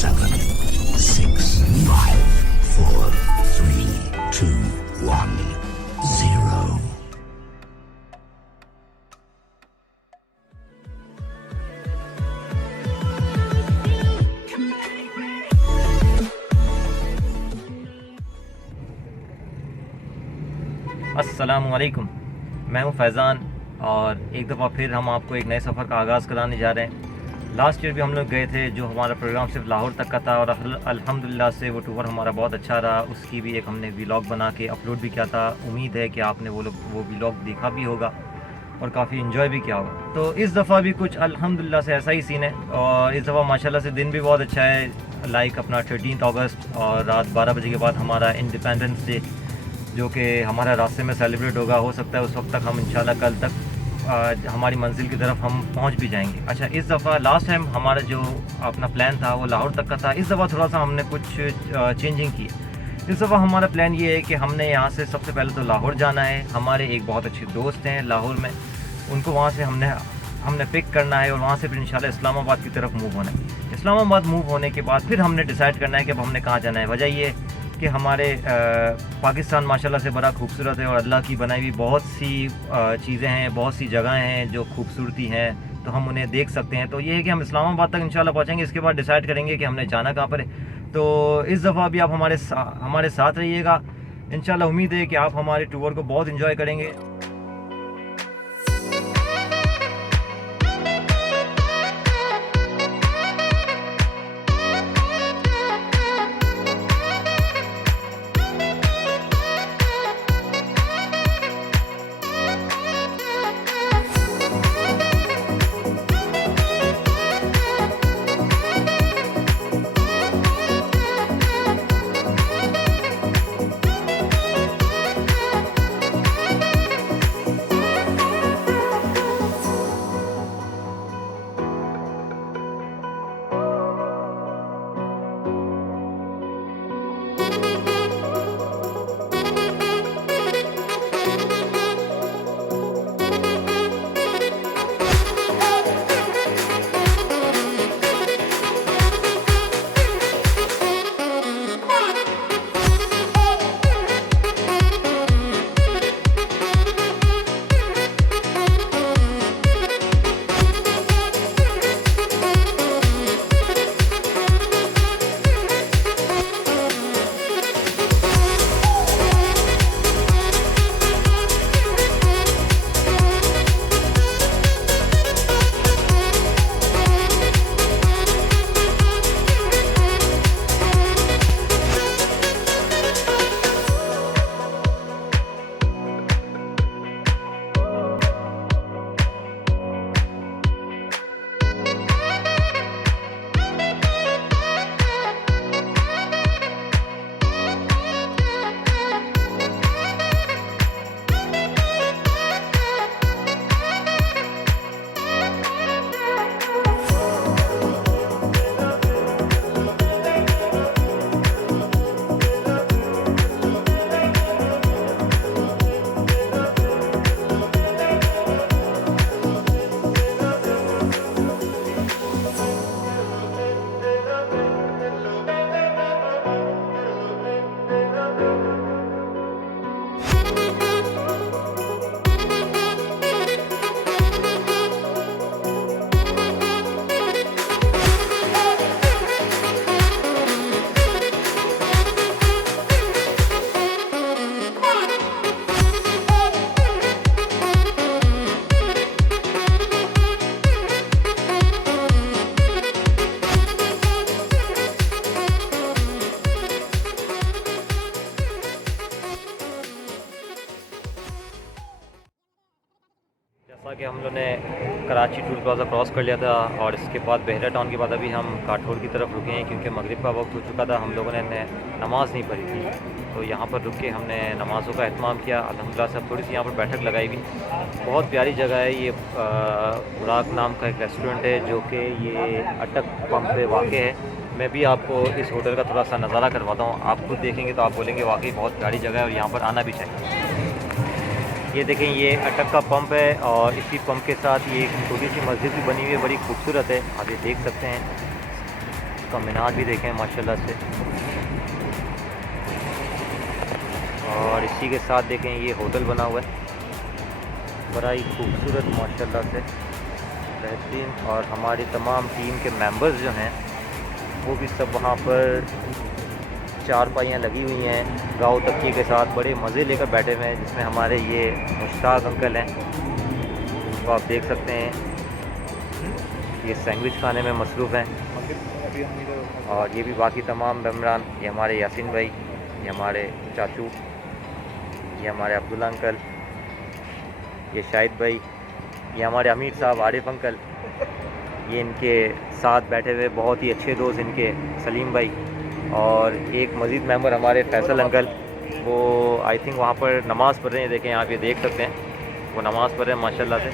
7, 6, 5, 4, 3, 2, 1, 0. अस्सलामुअलैकुम, मैं हूं फैज़ान और एक दफ़ा फिर हम आपको एक नए सफ़र का आगाज़ कराने जा रहे हैं। लास्ट ईयर भी हम लोग गए थे, जो हमारा प्रोग्राम सिर्फ लाहौर तक का था और अल्हम्दुलिल्लाह से वो टूर हमारा बहुत अच्छा रहा। उसकी भी एक हमने व्लॉग बना के अपलोड भी किया था। उम्मीद है कि आपने वो व्लॉग देखा भी होगा और काफ़ी इन्जॉय भी किया होगा। तो इस दफ़ा भी कुछ अल्हम्दुलिल्लाह से ऐसा ही सीन है और इस दफ़ा माशाल्लाह से दिन भी बहुत अच्छा है। लाइक अपना 13 अगस्त और रात 12 बजे के बाद हमारा इंडिपेंडेंस डे जो कि हमारा रास्ते में सेलिब्रेट होगा। हो सकता है उस वक्त तक हम इंशाल्लाह कल तक हमारी मंजिल की तरफ हम पहुंच भी जाएंगे। अच्छा, इस दफ़ा लास्ट टाइम हमारा जो अपना प्लान था वो लाहौर तक का था। इस दफ़ा थोड़ा सा हमने कुछ चेंजिंग की। इस दफ़ा हमारा प्लान ये है कि हमने यहाँ से सबसे पहले तो लाहौर जाना है। हमारे एक बहुत अच्छे दोस्त हैं लाहौर में, उनको वहाँ से हमने पिक करना है और वहाँ से फिर इंशाल्लाह इस्लामाबाद की तरफ मूव होना है। इस्लामाबाद मूव होने के बाद फिर हमने डिसाइड करना है कि अब हमने कहाँ जाना है। वजह ये कि हमारे पाकिस्तान माशाल्लाह से बड़ा खूबसूरत है और अल्लाह की बनाई हुई बहुत सी चीज़ें हैं, बहुत सी जगह हैं जो खूबसूरती हैं, तो हम उन्हें देख सकते हैं। तो ये है कि हम इस्लामाबाद तक इंशाल्लाह पहुँचेंगे। इसके बाद डिसाइड करेंगे कि हमने जाना कहाँ पर है। तो इस दफ़ा भी आप हमारे साथ रहिएगा। इंशाल्लाह उम्मीद है कि आप हमारे टूर को बहुत इंजॉय करेंगे। जैसा कि हम लोगों ने कराची टूल प्लाजा क्रॉस कर लिया था और इसके बाद बहरा टाउन के बाद अभी हम काठोर की तरफ रुके हैं क्योंकि मगरिब का वक्त हो चुका था। हम लोगों ने नमाज़ नहीं पढ़ी थी, तो यहाँ पर रुक के हमने नमाज़ों का एहतमाम किया। अल्हम्दुलिल्लाह से थोड़ी सी यहाँ पर बैठक लगाई हुई। बहुत प्यारी जगह है ये। बुराक नाम का एक रेस्टोरेंट है जो कि ये अटक पंप पे वाक़ है। मैं भी आपको इस होटल का थोड़ा सा नज़ारा करवाता हूँ। आप खुद देखेंगे तो आप बोलेंगे वाकई बहुत प्यारी जगह है और यहाँ पर आना भी चाहिए। ये देखें, ये अटक का पंप है और इसी पंप के साथ ये एक छोटी सी मस्जिद भी बनी हुई है, बड़ी खूबसूरत है। आप ये देख सकते हैं। इसका मीनार भी देखें माशाल्लाह से। और इसी के साथ देखें ये होटल बना हुआ है, बड़ा ही खूबसूरत माशाल्लाह से, बेहतरीन। और हमारी तमाम टीम के मेंबर्स जो हैं वो भी सब वहाँ पर चारपाइयाँ लगी हुई हैं गाँव तकिए के साथ, बड़े मज़े लेकर बैठे हुए हैं, जिसमें हमारे ये मुश्ताक अंकल हैं, तो आप देख सकते हैं ये सैंडविच खाने में मसरूफ़ हैं। और ये भी बाकी तमाम मेम्बरान, ये हमारे यासीन भाई, ये हमारे चाचू, ये हमारे अब्दुल्ला अंकल, ये शाहिद भाई, ये हमारे अमीर साहब आरिफ अंकल, ये इनके साथ बैठे हुए बहुत ही अच्छे दोस्त इनके सलीम भाई, और एक मज़ीद मेंबर हमारे फैसल अंकल, वो आई थिंक वहाँ पर नमाज़ पढ़ रहे हैं। देखें यहाँ पे देख सकते हैं वो नमाज़ पढ़ रहे हैं माशाल्लाह से।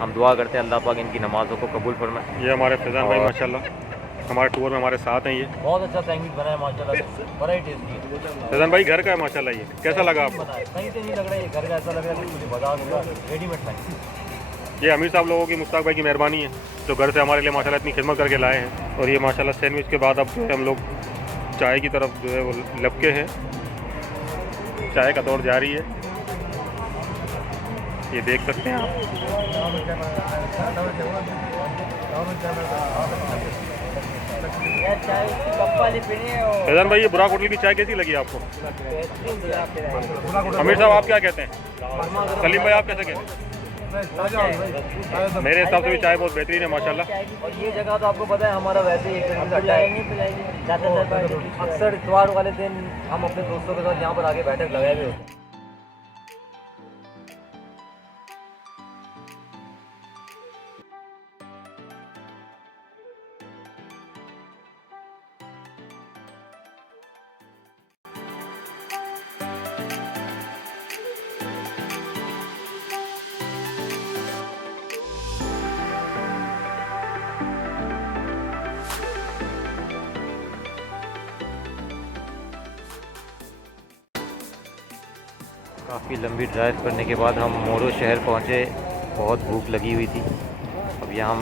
हम दुआ करते हैं अल्लाह पाक इनकी नमाज़ों को कबूल फरमाए। ये हमारे फैज़ान भाई माशाल्लाह हमारे टूर में हमारे साथ हैं। ये बहुत अच्छा सैंडविच बना है माशाल्लाह से, बड़ा ही टेस्टी है। फैज़ान भाई घर का है माशाल्लाह, ये कैसा लगा आपको? कहीं से नहीं लग रहा है ये घर का, ऐसा लग रहा है कि बाजार होगा रेडीमेड सैंडविच। ये अमीर साहब लोगों की, मुश्ताक भाई की मेहरबानी है जो घर से हमारे लिए माशाल्लाह इतनी खिदमत करके लाए हैं। और ये माशाल्लाह सैंडविच के बाद अब जो है हम लोग चाय की तरफ जो है वो लपके हैं, चाय का दौर जारी है, ये देख सकते हैं आप। फैज़ान भाई ये बुराक होटल की चाय कैसी लगी आपको? अमीर साहब आप क्या कहते हैं? सलीम भाई आप कैसे कहते हैं? मेरे हिसाब से भी चाय बहुत बेहतरीन है माशाल्लाह। और ये जगह तो आपको पता है हमारा वैसे ही एक किस्म का अड्डा है। अक्सर इतवार वाले दिन हम अपने दोस्तों के साथ यहाँ पर आके बैठक लगाए हुए होते हैं। काफ़ी लंबी ड्राइव करने के बाद हम मोरो शहर पहुँचे। बहुत भूख लगी हुई थी। अब यहाँ हम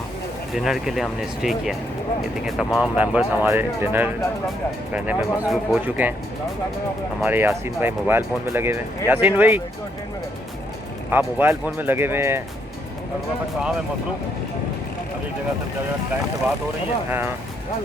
डिनर के लिए हमने स्टे किया है। ये देखें तमाम मेंबर्स हमारे डिनर करने में मसरूफ़ हो चुके हैं। हमारे यासीन भाई मोबाइल फ़ोन में लगे हुए हैं। यासीन भाई आप मोबाइल फ़ोन में लगे हुए हैं? काम है मसरूफ, अभी जगह से टाइम से बात हो रही है। हाँ जाते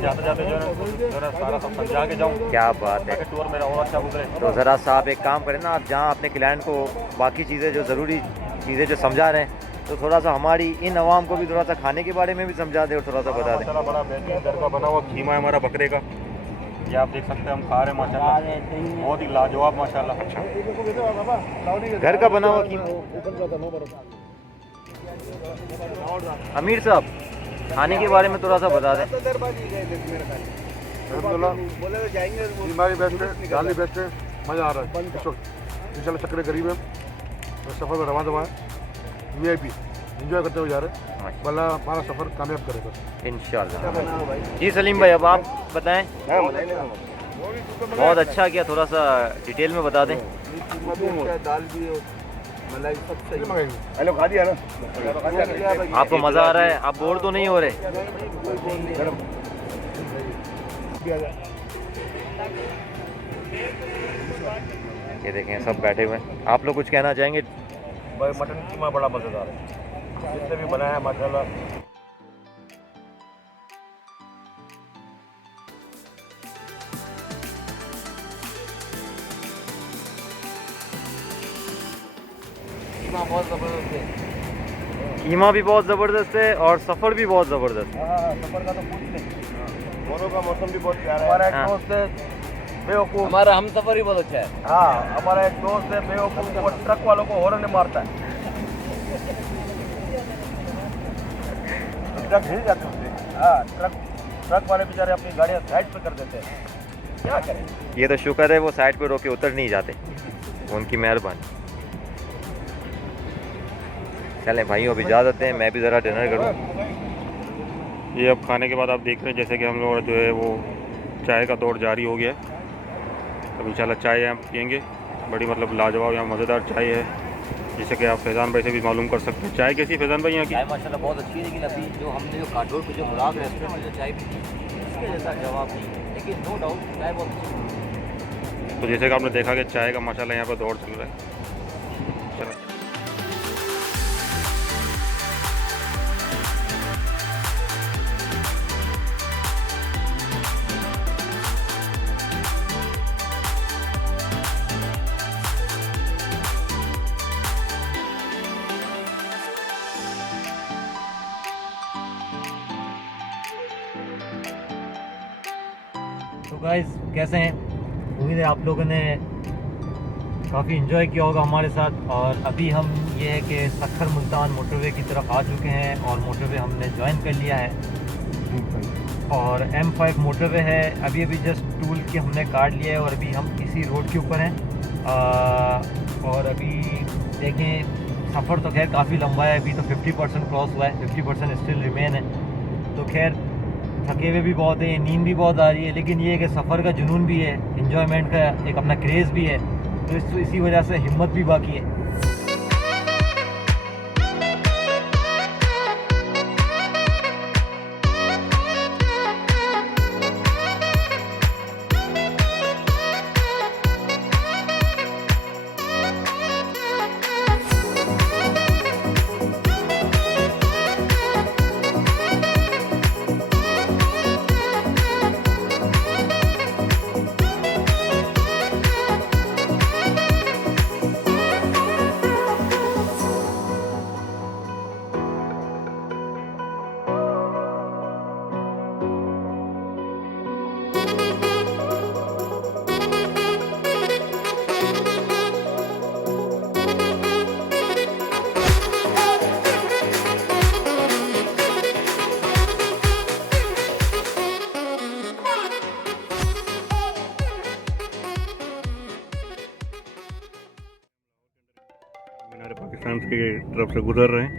जाते जो है सारा सब समझा के जाऊँ। क्या बात है। टूर मेरा और अच्छा गुजरे। तो ज़रा साहब एक काम करें ना, आप जहाँ अपने क्लाइंट को बाकी चीज़ें जो ज़रूरी चीज़ें जो समझा रहे हैं, तो थोड़ा सा हमारी इन आवाम को भी थोड़ा सा खाने के बारे में भी समझा दें और थोड़ा सा बता दें। बड़ा बेहतरीन घर का बना हुआ खीमा है हमारा बकरे का, ये आप देख सकते हैं हम खा रहे हैं माशाल्लाह, बहुत ही लाजवाब माशाल्लाह। घर का बना हुआ कीमा। अमीर साहब खाने के बारे में थोड़ा सा बता दें। बीमारी बेस्ट है, गाली बेस्ट है, मज़ा आ रहा है इस वक्त। इंशाल्लाह चक्कर गरीब है, सफ़र में रवा दवा है, VIP इंजॉय करते हुए जा रहे हैं। भला हमारा सफ़र कामयाब करे बस इंशाल्लाह। जी सलीम भाई अब आप बताएं। बहुत अच्छा किया, थोड़ा सा डिटेल में बता दें। दाल भी मलाई सब सही। हेलो खा दिया ना? आपको मज़ा आ रहा है? आप बोर तो नहीं हो रहे? ये देखें सब बैठे हुए हैं। आप लोग कुछ कहना चाहेंगे? भाई मटन कीमा बड़ा मज़ेदार है, जिसने भी बनाया माशाल्लाह। बहुत ज़बरदस्त है, कीमा भी बहुत ज़बरदस्त है और सफ़र भी बहुत ज़बरदस्त है। सफ़र का तो कुछ नहीं। दोनों का मौसम भी बहुत प्यारा है। हमारा एक हाँ। दोस्त है बेवकूफ़, हमारा हम सफ़र ही बहुत अच्छा है। हाँ हमारा एक दोस्त है बेवकूफ़, वो ट्रक वालों को हॉर्न मारता है, ट्रक हिल जाते उससे। हाँ ट्रक वाले बेचारे अपनी गाड़ियाँ साइड पे कर देते हैं, क्या करें। ये तो शुक्र है वो साइड पे रोके उतर नहीं जाते, उनकी मेहरबानी। चलें भाइयों अब इजाज़त दें, मैं भी ज़रा डिनर करूँ। ये अब खाने के बाद आप देख रहे हैं जैसे कि हम लोग जो है वो चाय का दौर जारी हो गया है। अब इंशाल्लाह चाय यहाँ पियेंगे, बड़ी मतलब लाजवाब यहाँ मज़ेदार चाय है। जैसे कि आप फैज़ान भाई से भी मालूम कर सकते हैं। चाय कैसी है फैज़ान भाई यहाँ की? चाय माशाल्लाह बहुत अच्छी है, लेकिन अभी जो हमने जो काटोर पे जो मुराद रेस्टोरेंट में जो चाय पी थी उसके जैसा जवाब नहीं, लेकिन नो डाउट चाय बहुत अच्छी है। तो जैसे कि आपने देखा कि चाय का माशाल्लाह यहाँ पर दौड़ चल रहा है। चलो तो गाइस कैसे हैं? उम्मीद है आप लोगों ने काफ़ी इन्जॉय किया होगा हमारे साथ। और अभी हम ये है कि सखर मुल्तान मोटरवे की तरफ आ चुके हैं और मोटरवे हमने ज्वाइन कर लिया है और M5 मोटरवे है। अभी जस्ट टूल के हमने काट लिया है और अभी हम इसी रोड के ऊपर हैं। और अभी देखें सफ़र तो खैर काफ़ी लंबा है, अभी तो 50% क्रॉस हुआ है, 50% स्टिल रिमेन है। तो खैर थके हुए भी बहुत है, नींद भी बहुत आ रही है, लेकिन ये है कि सफ़र का जुनून भी है, इन्जॉयमेंट का एक अपना क्रेज़ भी है, तो इसी वजह से हिम्मत भी बाकी है। मीनार पाकिस्तान की तरफ से गुजर रहे हैं।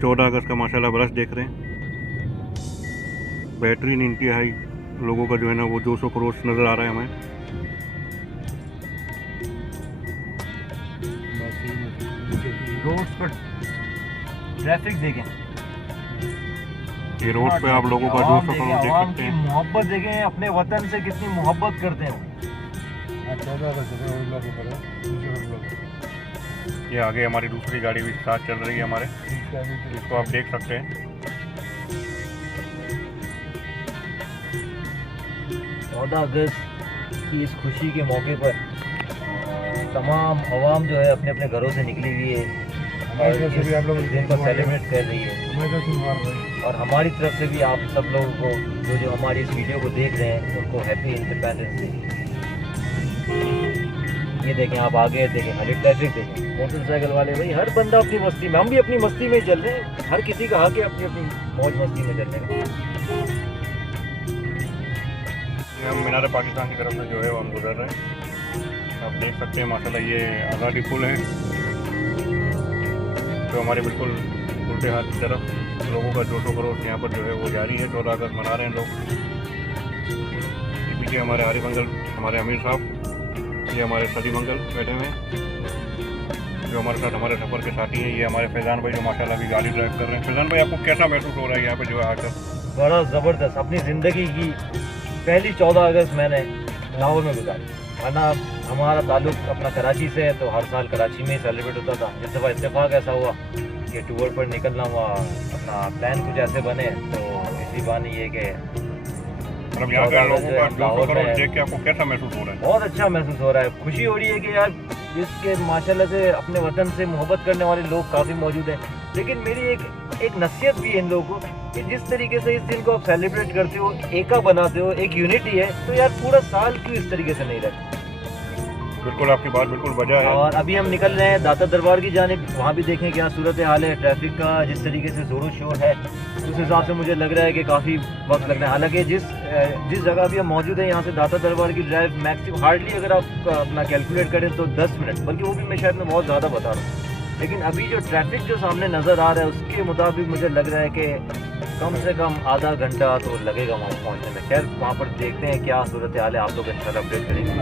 14 अगस्त का माशाल्लाह बरस देख रहे हैं। बेहतरीन इंतहाई लोगों का जो है ना वो जोश व खरोश नज़र आ रहा है हमें। रोड्स पर ट्रैफिक देखें, ये रोड पे आप लोगों का जोश व खरोश देख आवाम सकते की हैं। मोहब्बत देखें, अपने वतन से कितनी मोहब्बत करते हैं। ये आगे हमारी दूसरी गाड़ी भी साथ चल रही है हमारे, इसको आप देख सकते हैं। 14 अगस्त की इस खुशी के मौके पर तमाम आवाम जो है अपने अपने घरों से निकली हुई है और इस दिन को सेलिब्रेट कर रही है। और हमारी तरफ से भी आप सब लोगों को जो हमारी इस वीडियो को देख रहे हैं उनको हैप्पी इंडिपेंडेंस डे। ये देखें आप आगे देखें, खाली ट्रैफिक देखें, मोटरसाइकिल वाले भाई हर बंदा अपनी मस्ती में, हम भी अपनी मस्ती में चल रहे हैं, हर किसी का हक है अपनी अपनी मौज मस्ती में चलने का। हम मीनार पाकिस्तान की तरफ से जो है वो हम गुजर रहे हैं। आप देख सकते हैं माशाल्लाह ये आज़ादी पुल है जो हमारे बिल्कुल उल्टे हाथ की तरफ लोगों का जोशो खरोश यहाँ पर जो है वो जारी है। 14 अगस्त मना रहे हैं लोग। ये पीछे हमारे हरी मंगल, हमारे अमीर साहब, ये हमारे सदी मंगल बैठे हुए हैं जो हमारे साथ हमारे सफ़र के साथी हैं। ये हमारे फैज़ान भाई जो माशाल्लाह अभी गाड़ी ड्राइव कर रहे हैं। फैज़ान भाई आपको कैसा महसूस हो रहा है यहाँ पे जो है आकर? बड़ा ज़बरदस्त। अपनी ज़िंदगी की पहली 14 अगस्त मैंने लाहौर में गुजारी, वरना हमारा ताल्लुक़ अपना कराची से है, तो हर साल कराची में ही सेलिब्रेट होता था। इस दफ़ा इत्तेफाक ऐसा हुआ कि टूर पर निकलना हुआ, अपना प्लान कुछ ऐसे बने, तो इसी बहाने ये कि मतलब यहाँ के लोगों का जोशो खरोश देख के आपको कैसा महसूस हो रहा है? बहुत अच्छा महसूस हो रहा है। खुशी हो रही है कि यार जिसके माशाल्लाह से अपने वतन से मोहब्बत करने वाले लोग काफ़ी मौजूद हैं। लेकिन मेरी एक नसीहत भी है इन लोगों को कि जिस तरीके से इस दिन को आप सेलिब्रेट करते हो, एका बनाते हो, एक यूनिटी है, तो यार पूरा साल क्यों इस तरीके से नहीं रहते। बिल्कुल आपकी बात बिल्कुल वजह है। और अभी हम निकल रहे हैं दाता दरबार की जानिब, वहाँ भी देखें क्या सूरत हाल है, ट्रैफिक का जिस तरीके से ज़ोरों शोर है, उस हिसाब से मुझे लग रहा है कि काफ़ी वक्त लगना है। हालांकि जिस जगह अभी हम मौजूद हैं यहाँ से दाता दरबार की ड्राइव मैक्सिमम हार्डली अगर आप अपना कैलकुलेट करें तो 10 मिनट, बल्कि वो भी मैं शायद मैं बहुत ज़्यादा बता रहा हूँ। लेकिन अभी जो ट्रैफिक जो सामने नज़र आ रहा है उसके मुताबिक मुझे लग रहा है कि कम से कम आधा घंटा तो लगेगा वहाँ पहुँचने में। खैर वहाँ पर देखते हैं क्या सूरत हाल है, आप लोग इंशाल्लाह अपडेट करेंगे।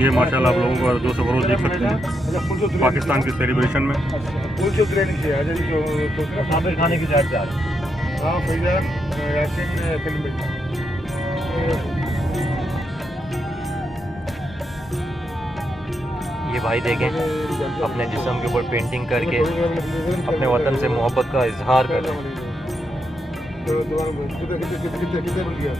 ये माशाल्लाह आप लोगों को जो सफरोज देख सकते हैं पाकिस्तान की सेलिब्रेशन में। आमिर खाने की साइड से आ रहे हैं। हाँ फैजान यासीन फिल्म में। ये भाई देखें अपने जिस्म के ऊपर पेंटिंग करके अपने वतन से मोहब्बत का इजहार कर रहे हैं। कितने बन गया?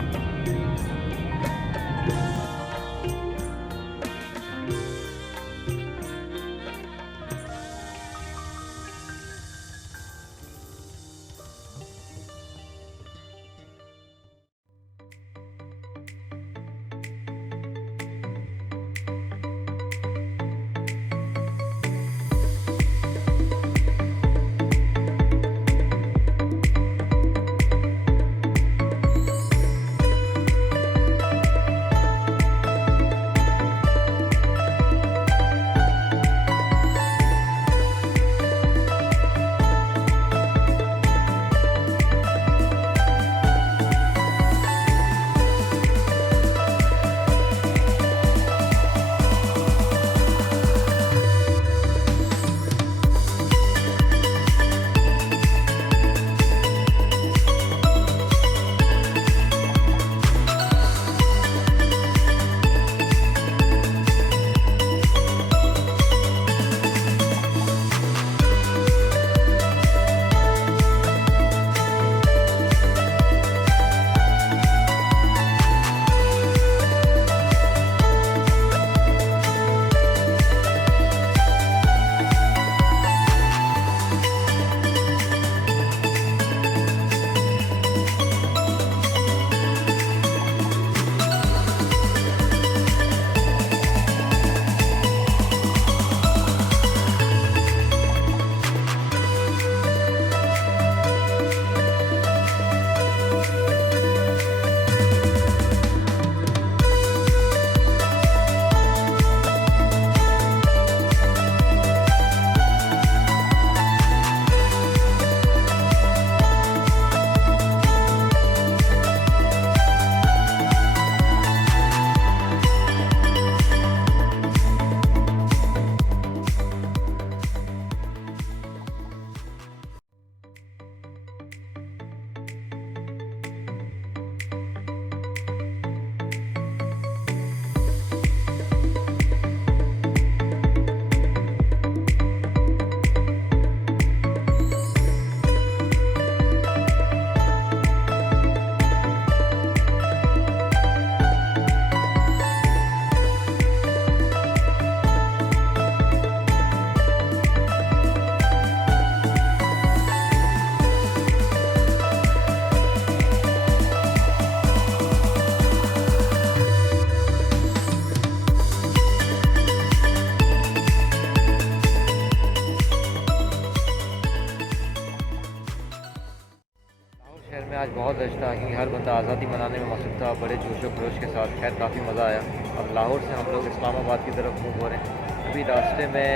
आज बहुत रश था क्योंकि हर बंदा आज़ादी मनाने में मसरूफ़ था, बड़े जोश व खरोश के साथ। खैर काफ़ी मज़ा आया। अब लाहौर से हम लोग इस्लामाबाद की तरफ मूव हो रहे हैं। अभी रास्ते में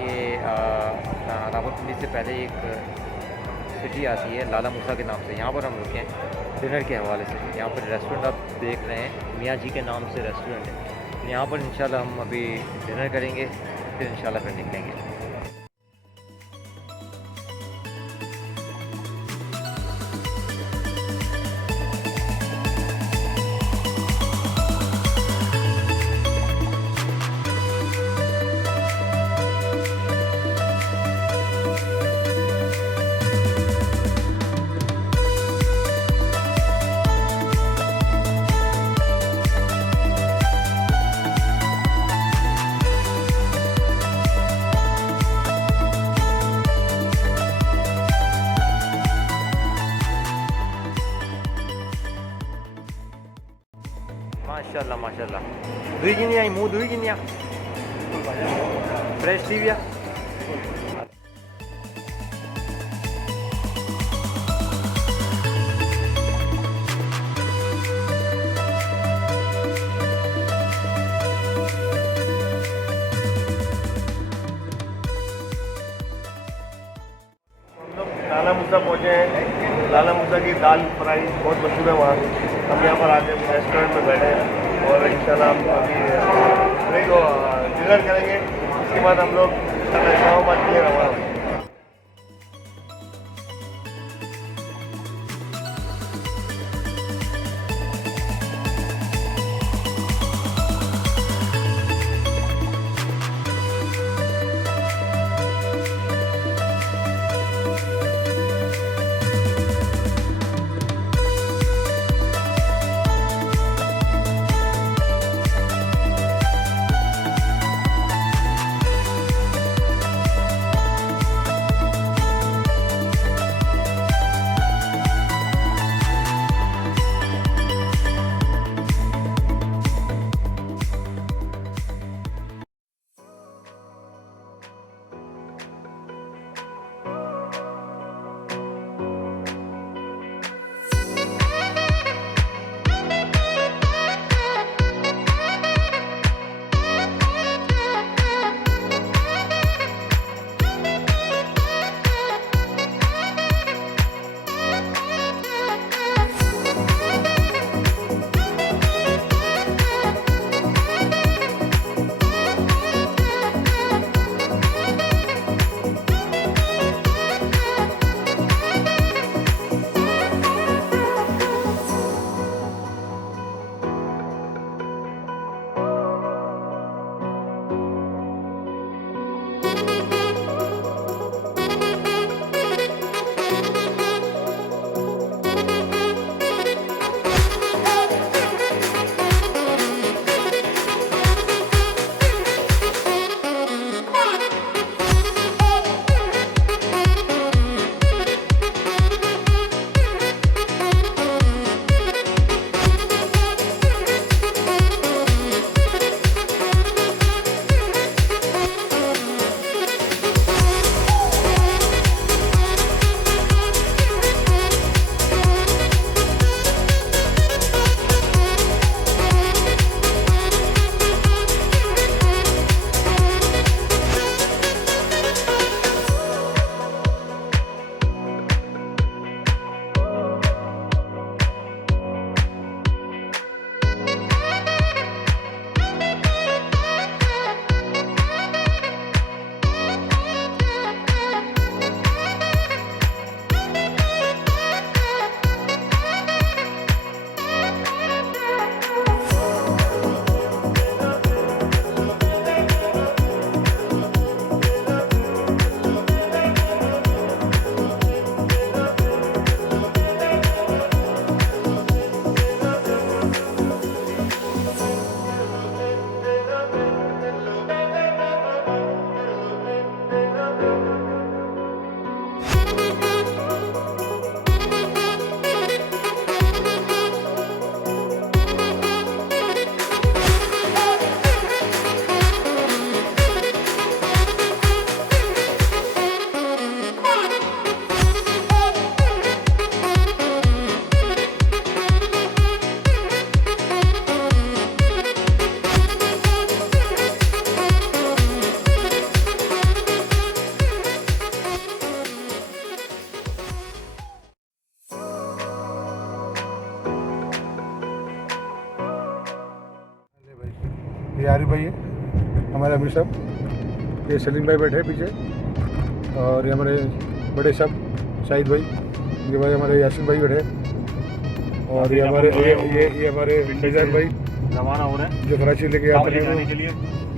ये रावलपिंडी से पहले एक सिटी आती है लाला मूसा के नाम से, यहाँ पर हम रुके हैं डिनर के हवाले से। यहाँ पर रेस्टोरेंट आप देख रहे हैं, मियाँ जी के नाम से रेस्टोरेंट है। यहाँ पर इंशाल्लाह हम अभी डिनर करेंगे, फिर इंशाल्लाह फिर निकलेंगे। माशाल्लाह माशाल्लाह। दुई गिनिया मुँह दुई गिनिया फ्रेश थी भैया। लाला मूसा पहुँचे हैं। लाला मूसा की दाल फ्राई बहुत मशहूर है वहाँ। हम यहाँ पर आके रेस्टोरेंट में बैठे हैं और इंशाल्लाह हम अभी डिनर करेंगे, उसके बाद हम लोग इस्लामाबाद के लिए रवाना होंगे। ये आरिफ भाई है हमारे अमीर साहब, ये सलीम भाई बैठे हैं पीछे, और ये हमारे बड़े साहब शाहिद भाई, ये भाई हमारे यासिन भाई बैठे, और ये हमारे फैजान भाई रवाना हो रहे हैं जो कराची लेके आते हैं के लिए।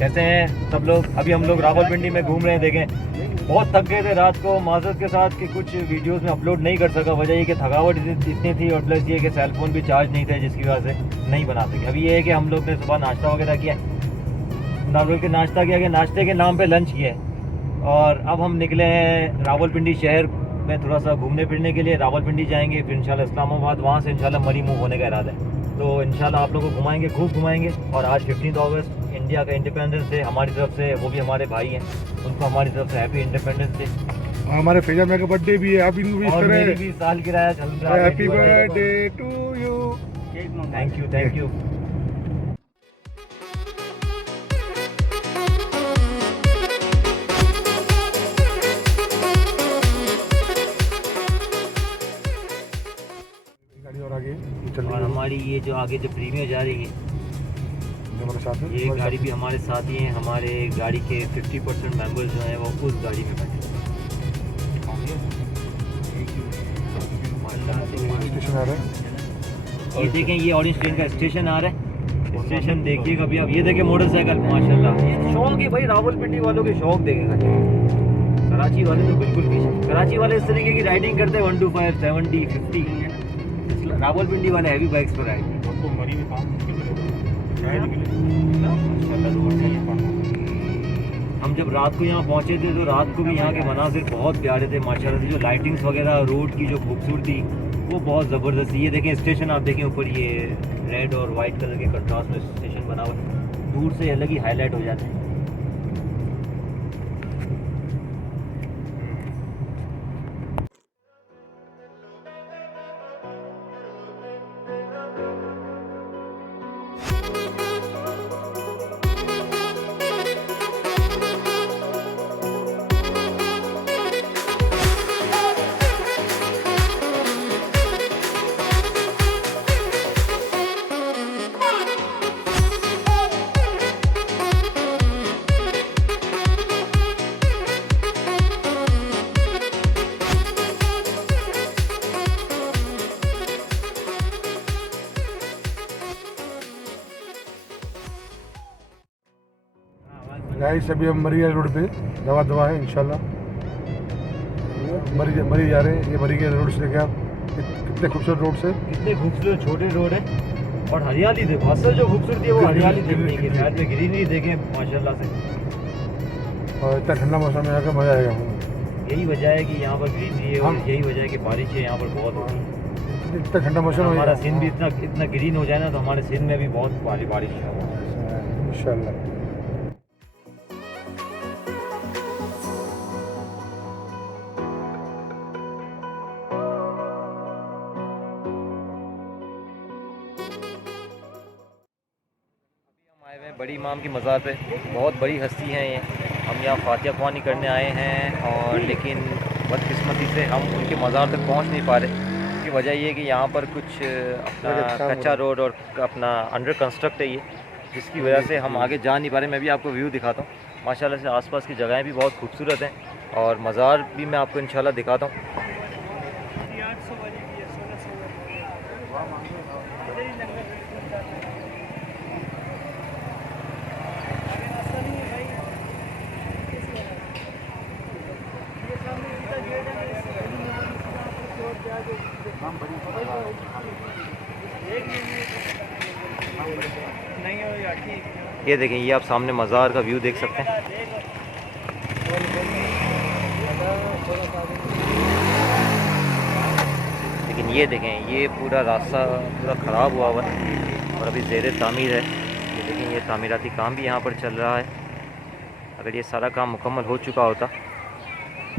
कैसे हैं सब लोग? अभी हम लोग रावलपिंडी में घूम रहे हैं। देखें बहुत थक गए थे रात को, माजरत के साथ कि कुछ वीडियोस में अपलोड नहीं कर सका। वजह ये कि थकावट इतनी थी, और प्लस ये कि सेल फोन भी चार्ज नहीं था, जिसकी वजह से नहीं बना सके। अभी ये है कि हम लोग ने सुबह नाश्ता वगैरह किया, नाश्ते के नाश्ता किया कि नाश्ते के नाम पे लंच किया, और अब हम निकले हैं रावलपिंडी शहर में थोड़ा सा घूमने फिरने के लिए। रावलपिंडी जाएंगे, फिर इंशाल्लाह इस्लामाबाद, वहाँ से इंशाल्लाह मरी मूव होने का इरादा है। तो इंशाल्लाह आप लोगों को घुमाएंगे, खूब घुमाएंगे। और आज 15 अगस्त इंडिया का इंडिपेंडेंस डे हमारी तरफ से, वो भी हमारे भाई हैं, उनको हमारी तरफ से हैप्पी इंडिपेंडेंस डे। हमारे फैजान भाई का बर्थडे भी है, आप इनको विश और मेरी करें। भी साल गिराया चल रहा है। Happy birthday to you. Thank you, thank you. गाड़ी और आगे चल रही और है। हमारी ये जो आगे जो प्रीमियर जा रही है, हमारे साथ में। ये गाड़ी भी हमारे साथ ही हैं, हमारे गाड़ी के 50% मेंबर्स जो हैं वो उस गाड़ी में बैठे हैं। स्टेशन आ रहा है। ये देखें, ये ऑरेंज ट्रेन का स्टेशन आ रहा है। स्टेशन देखिएगा अभी आप। ये देखें मोटरसाइकिल, माशाल्लाह। ये शौक है भाई, रावलपिंडी वालों के शौक देखेगा। कराची वाले तो बिल्कुल पीछे। कराची वाले इस तरीके की राइडिंग करते हैं 125, 70, 50। रावलपिंडी वाले हैवी बाइक्स पर राइड। हम जब रात को यहाँ पहुँचे थे तो रात को भी यहाँ के मनाजिर बहुत प्यारे थे माशाल्लाह से। जो लाइटिंग्स वगैरह, रोड की जो खूबसूरती, वो बहुत ज़बरदस्त। ये देखें स्टेशन, आप देखें ऊपर ये रेड और वाइट कलर के कंट्रास्ट में स्टेशन बना हुआ है। दूर से अलग ही हाईलाइट हो जाते हैं। गाइस अभी हम मरी रोड पे दवा है इंशाल्लाह। मरी जा रहे हैं। ये मरी के रोड से क्या कितने खूबसूरत रोड से, कितने खूबसूरत छोटे रोड है और हरियाली देखो। असल जो खूबसूरती है वो हरियाली देखने की। साइड में ग्रीनरी देखें माशाल्लाह से। और इतना ठंडा मौसम में आकर मज़ा आएगा। यही वजह है कि यहाँ पर ग्रीनरी है और यही वजह है कि बारिश है यहाँ पर बहुत होती है। इतना ठंडा मौसम हमारा सिंध भी इतना ग्रीन हो जाए ना, तो हमारे सिंध में भी बहुत भारी बारिश है इंशाल्लाह। आए हुए हैं बड़ी इमाम की मज़ार पे। बहुत बड़ी हस्ती हैं ये। हम यहाँ फातिहा ख्वानी करने आए हैं और लेकिन बदकिस्मती से हम उनके मज़ार तक पहुँच नहीं पा रहे। इसकी वजह ये है कि यहाँ पर कुछ अपना कच्चा रोड और अपना अंडर कंस्ट्रक्ट है ये, जिसकी वजह से हम आगे जा नहीं पा रहे। मैं भी आपको व्यू दिखाता हूँ। माशाल्लाह से आसपास की जगहें भी बहुत खूबसूरत हैं और मज़ार भी मैं आपको इंशाल्लाह दिखाता हूँ। ये देखें, ये आप सामने मज़ार का व्यू देख सकते हैं। लेकिन ये देखें, ये पूरा रास्ता पूरा ख़राब हुआ हुआ है और अभी ज़ेर तामीर है। ये देखें, ये तामीराती काम भी यहाँ पर चल रहा है। अगर ये सारा काम मुकम्मल हो चुका होता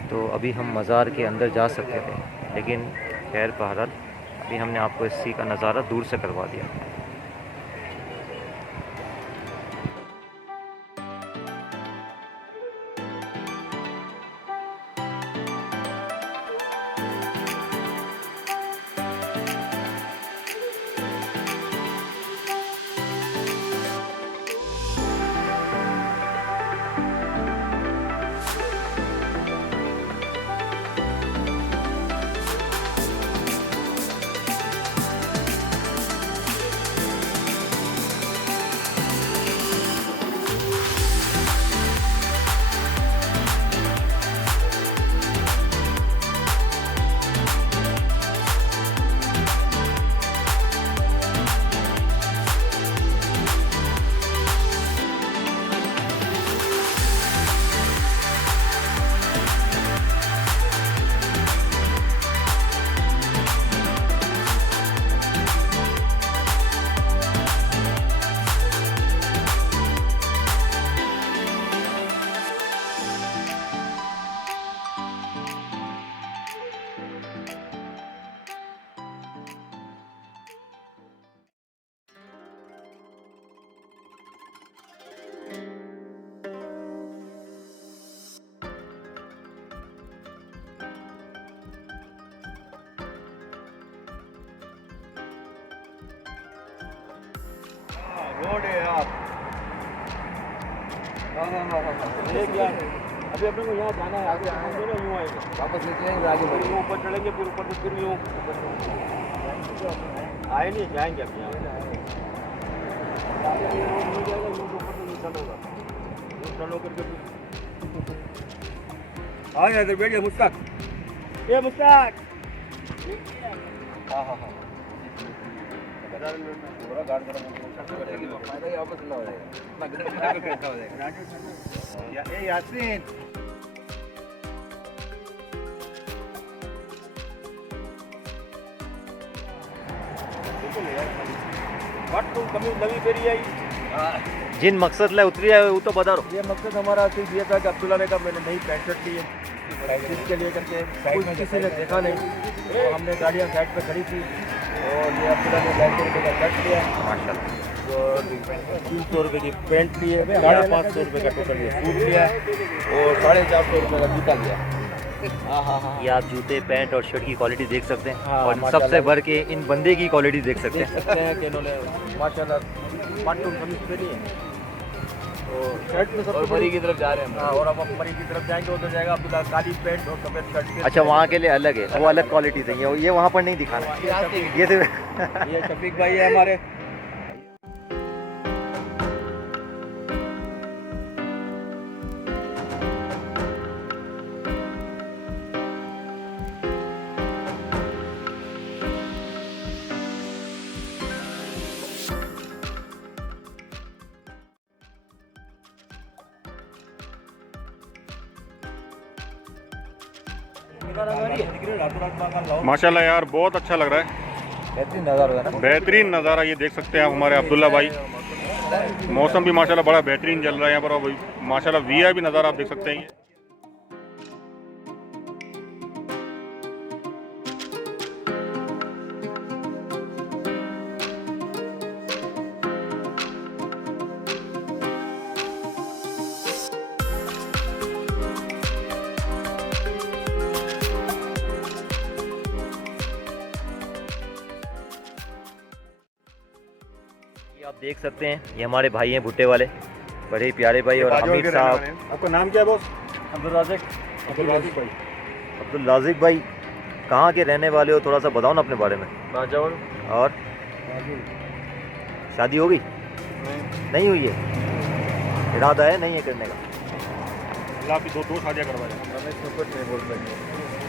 तो अभी हम मज़ार के अंदर जा सकते थे, लेकिन खैर बहरहाल अभी हमने आपको इसी का नज़ारा दूर से करवा दिया। रोड है आप अभी अपने को यहाँ जाना है, आगे हम दोनों यूँ आएंगे, वापस निकलेंगे आगे बढ़ेंगे, ऊपर चढ़ेंगे, फिर ऊपर से फिर यूँ आए नहीं जाएंगे अब यहाँ करके आ गया इधर बैठ गया मुश्ताक, ये मुश्ताक, हाँ हाँ हाँ पूरा गार्ड करो, फायदा ही वापस ना हो जाएगा। ये यासीन व्हाट तुम कमी नवी फेरी आई, जिन मकसद ला उतरी है वो तो बता रहो। ये मकसद हमारा सिर्फ ये था कि अब्दुल्ला ने कहा मैंने नई पैंट शर्ट ली है, इसके लिए करके कुछ किसी ने देखा नहीं, तो हमने गाड़ियाँ साइड पे खड़ी थी और ये अब्दुल्ला ने 250 रुपये का शर्ट लिया, माशाल्लाह। और 300 रुपये की पैंट ली है, 500 रुपये का टोटल ये सूट लिया और 450 रुपये का जूता लिया। हाँ हाँ हाँ ये आप जूते पैंट और शर्ट की क्वालिटी देख सकते हैं हाँ, और माशाल्लाह। सबसे बढ़ के इन बंदे की क्वालिटी देख सकते देख हैं। सकते हैं कि इन्होंने माशाल्लाह पाटून कमीज पहनी है, तो शर्ट में सब मरी की तरफ जा रहे हैं। हाँ, और अब मरी की तरफ जाएंगे, उधर जाएगा अब्दुल्ला काली पैंट और सफेद शर्ट के। अच्छा, वहाँ के लिए अलग है, वो अलग क्वालिटी चाहिए, ये वहाँ पर नहीं दिखाना है। ये तो ये शफीक भाई है हमारे। माशाल्लाह यार बहुत अच्छा लग रहा है, बेहतरीन नज़ारा है ना, बेहतरीन नज़ारा ये देख सकते हैं आप हमारे अब्दुल्ला भाई। मौसम भी माशाल्लाह बड़ा बेहतरीन चल रहा है यहाँ पर, और माशाल्लाह वीआईपी नज़ारा आप देख सकते हैं। ये आप देख सकते हैं, ये हमारे भाई हैं भुट्टे वाले, बड़े ही प्यारे भाई। और हमीद साहब, आपका नाम क्या है बॉस? अब्दुल राज़िक भाई। अब्दुल राज़िक भाई, कहाँ के रहने वाले हो, थोड़ा सा बताओ ना अपने बारे में। बाजावर और शादी हो गई? नहीं हुई है, इरादा है नहीं है करने का? अल्लाह की दो शादियाँ करवाए। रमेश में कुछ नहीं बोल सकते।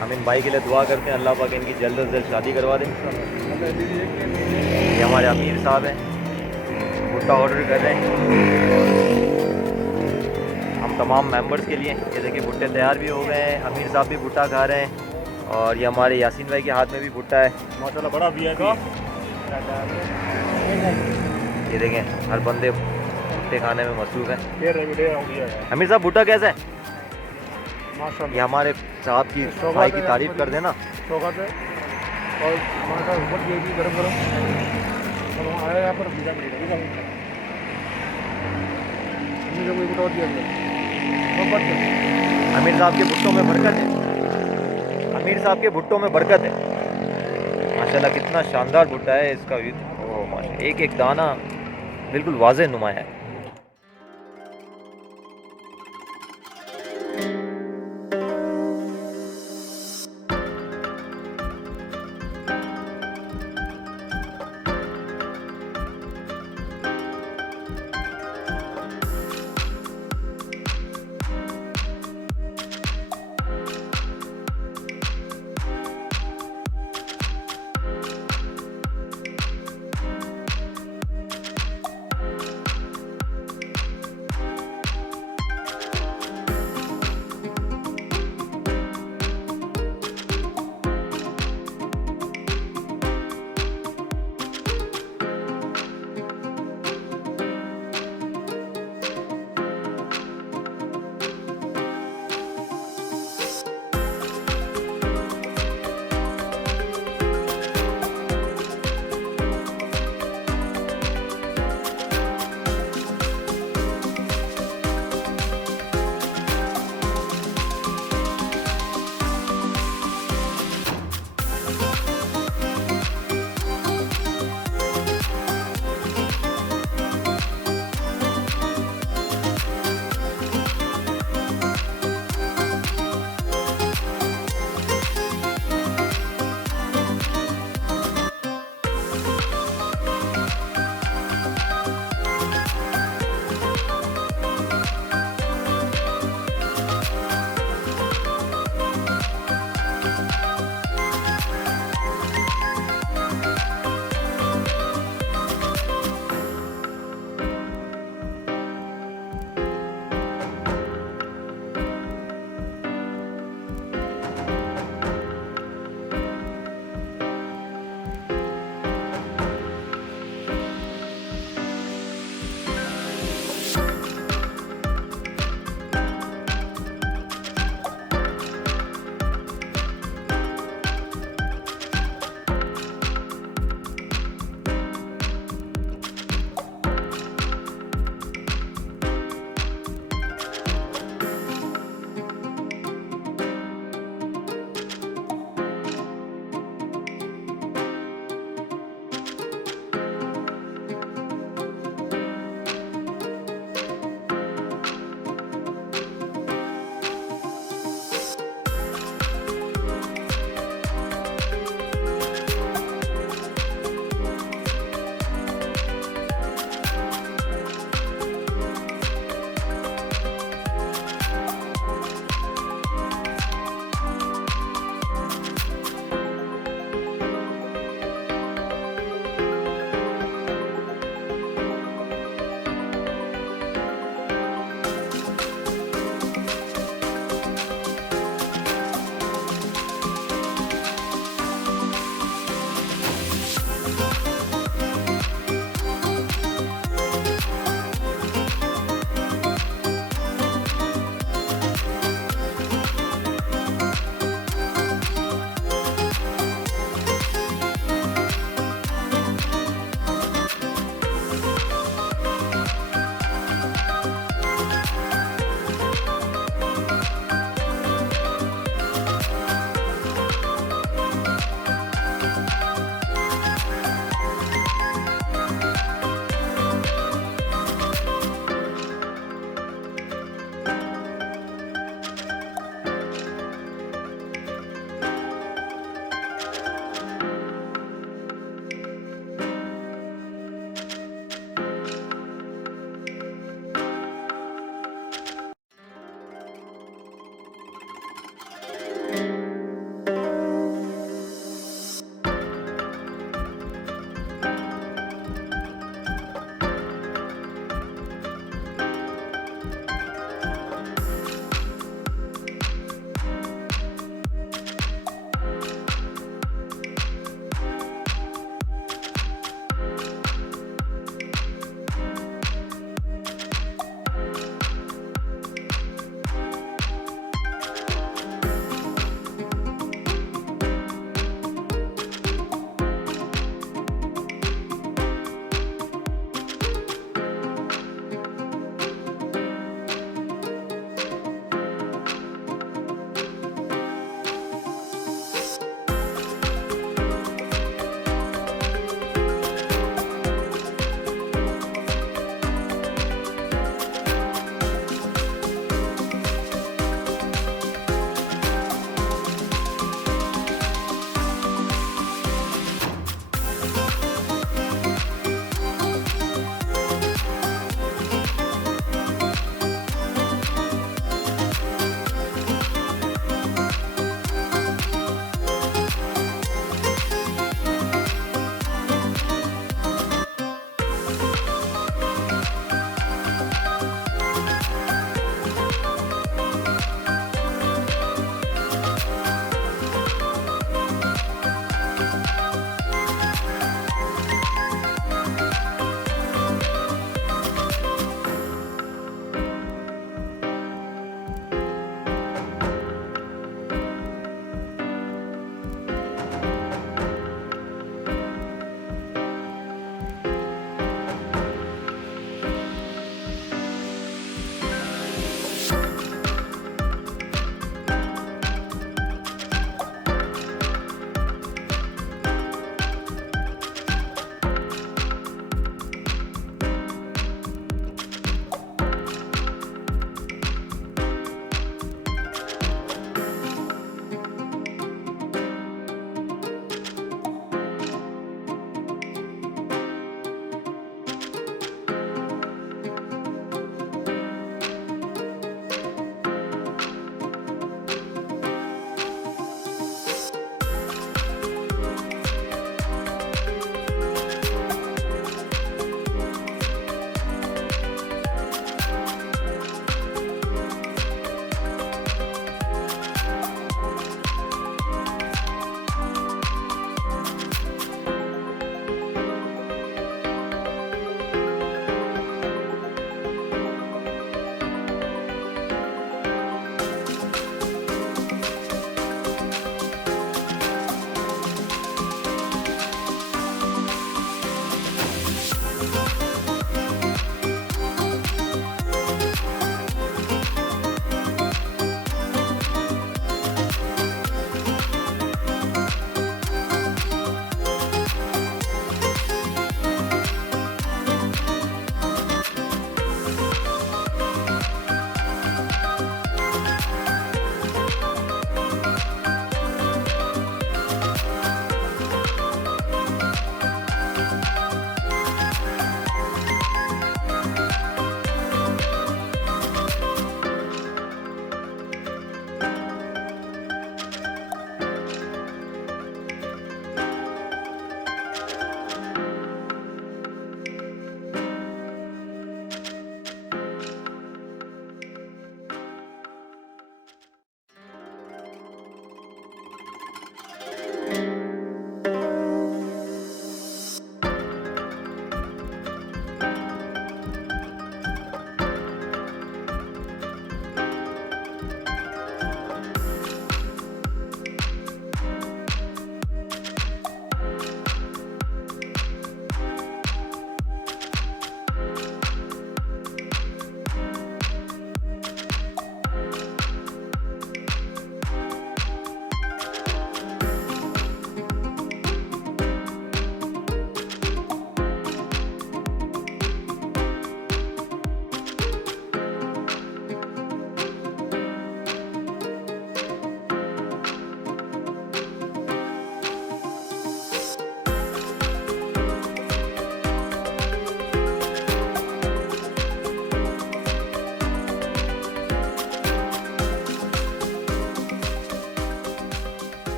हम इन भाई के लिए दुआ करते हैं, अल्लाह पाक इनकी जल्द से जल्द शादी करवा दें। ये हमारे अमीर साहब हैं, भुट्टा ऑर्डर कर रहे हैं हम तमाम मेंबर्स के लिए। ये देखिए भुट्टे तैयार भी हो गए हैं, अमीर साहब भी भुट्टा खा रहे हैं, और ये हमारे यासीन भाई के हाथ में भी भुट्टा है। माशाल्लाह बड़ा वीआईपी। ये देखें, हर बंदे भुट्टे खाने में मसरूफ़ है। माशाल्लाह अमीर साहब भुट्टा कैसा है? माशाल्लाह ये हमारे साहब की भाई की तारीफ़ कर देना। स्वागत है। और हमारे साथ ऊपर ये भी गरम गरम हम आए यहाँ पर वीज़ा मुझे कोई बुटा दिया अमीर साहब के भुट्टों में बरकत है, अमीर साहब के भुट्टों में बरकत है। माशाल्लाह कितना शानदार भुट्टा है इसका, ओह माशाल्लाह, एक एक दाना बिल्कुल वाज़ेह नुमाया है।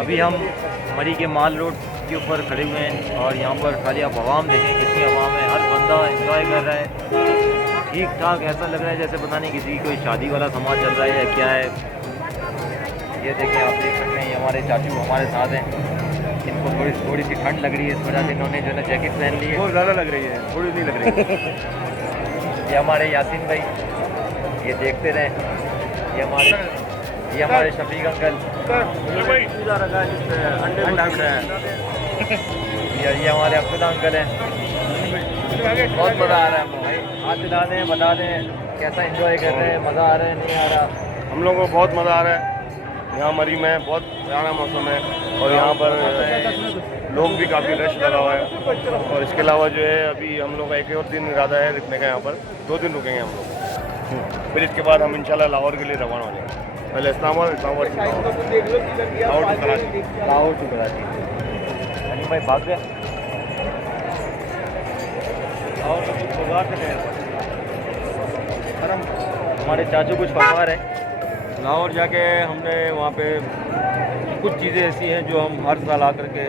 अभी हम मरी के माल रोड के ऊपर खड़े हुए हैं और यहाँ पर खाली आप आवाम देखें कितनी आवाम है, हर बंदा एंजॉय कर रहा है ठीक ठाक। ऐसा लग रहा है जैसे पता नहीं किसी की कोई शादी वाला समाज चल रहा है या क्या है। ये देखें, आप देख सकते हैं ये हमारे चाचू हमारे साथ हैं, इनको थोड़ी सी ठंड लग रही है, इस वजह से इन्होंने जो है जैकेट पहन ली है। बहुत ज़्यादा लग रही है, थोड़ी नहीं लग रही है। ये हमारे यासीन भाई, ये देखते रहें, ये हमारे शफीक अंकल, ये हमारे अब्दुल्ला अंकल हैं। बहुत मज़ा आ रहा है भाई, हाथ दिला दें, बता दें कैसा एंजॉय कर रहे हैं, मज़ा आ रहा है नहीं आ रहा। हम लोगों को बहुत मज़ा आ रहा है यहाँ मरी में, बहुत प्यारा मौसम है और यहाँ पर लोग भी काफ़ी रश लगा हुआ है। और इसके अलावा जो है अभी हम लोग का एक और दिन इरादा है रुकने का, यहाँ पर 2 दिन रुकेंगे हम लोग। फिर इसके बाद हम इंशाल्लाह लाहौर के लिए रवाना हो जाएंगे। पहले इस्लामाबाद लाहौर टू कराची। अली भाई भाग गया लाहौर तो कुछ बुगार से गए, पर हमारे चाचू कुछ फरमा रहे हैं। लाहौर जाके हमने वहाँ पे कुछ चीज़ें ऐसी हैं जो हम हर साल आकर के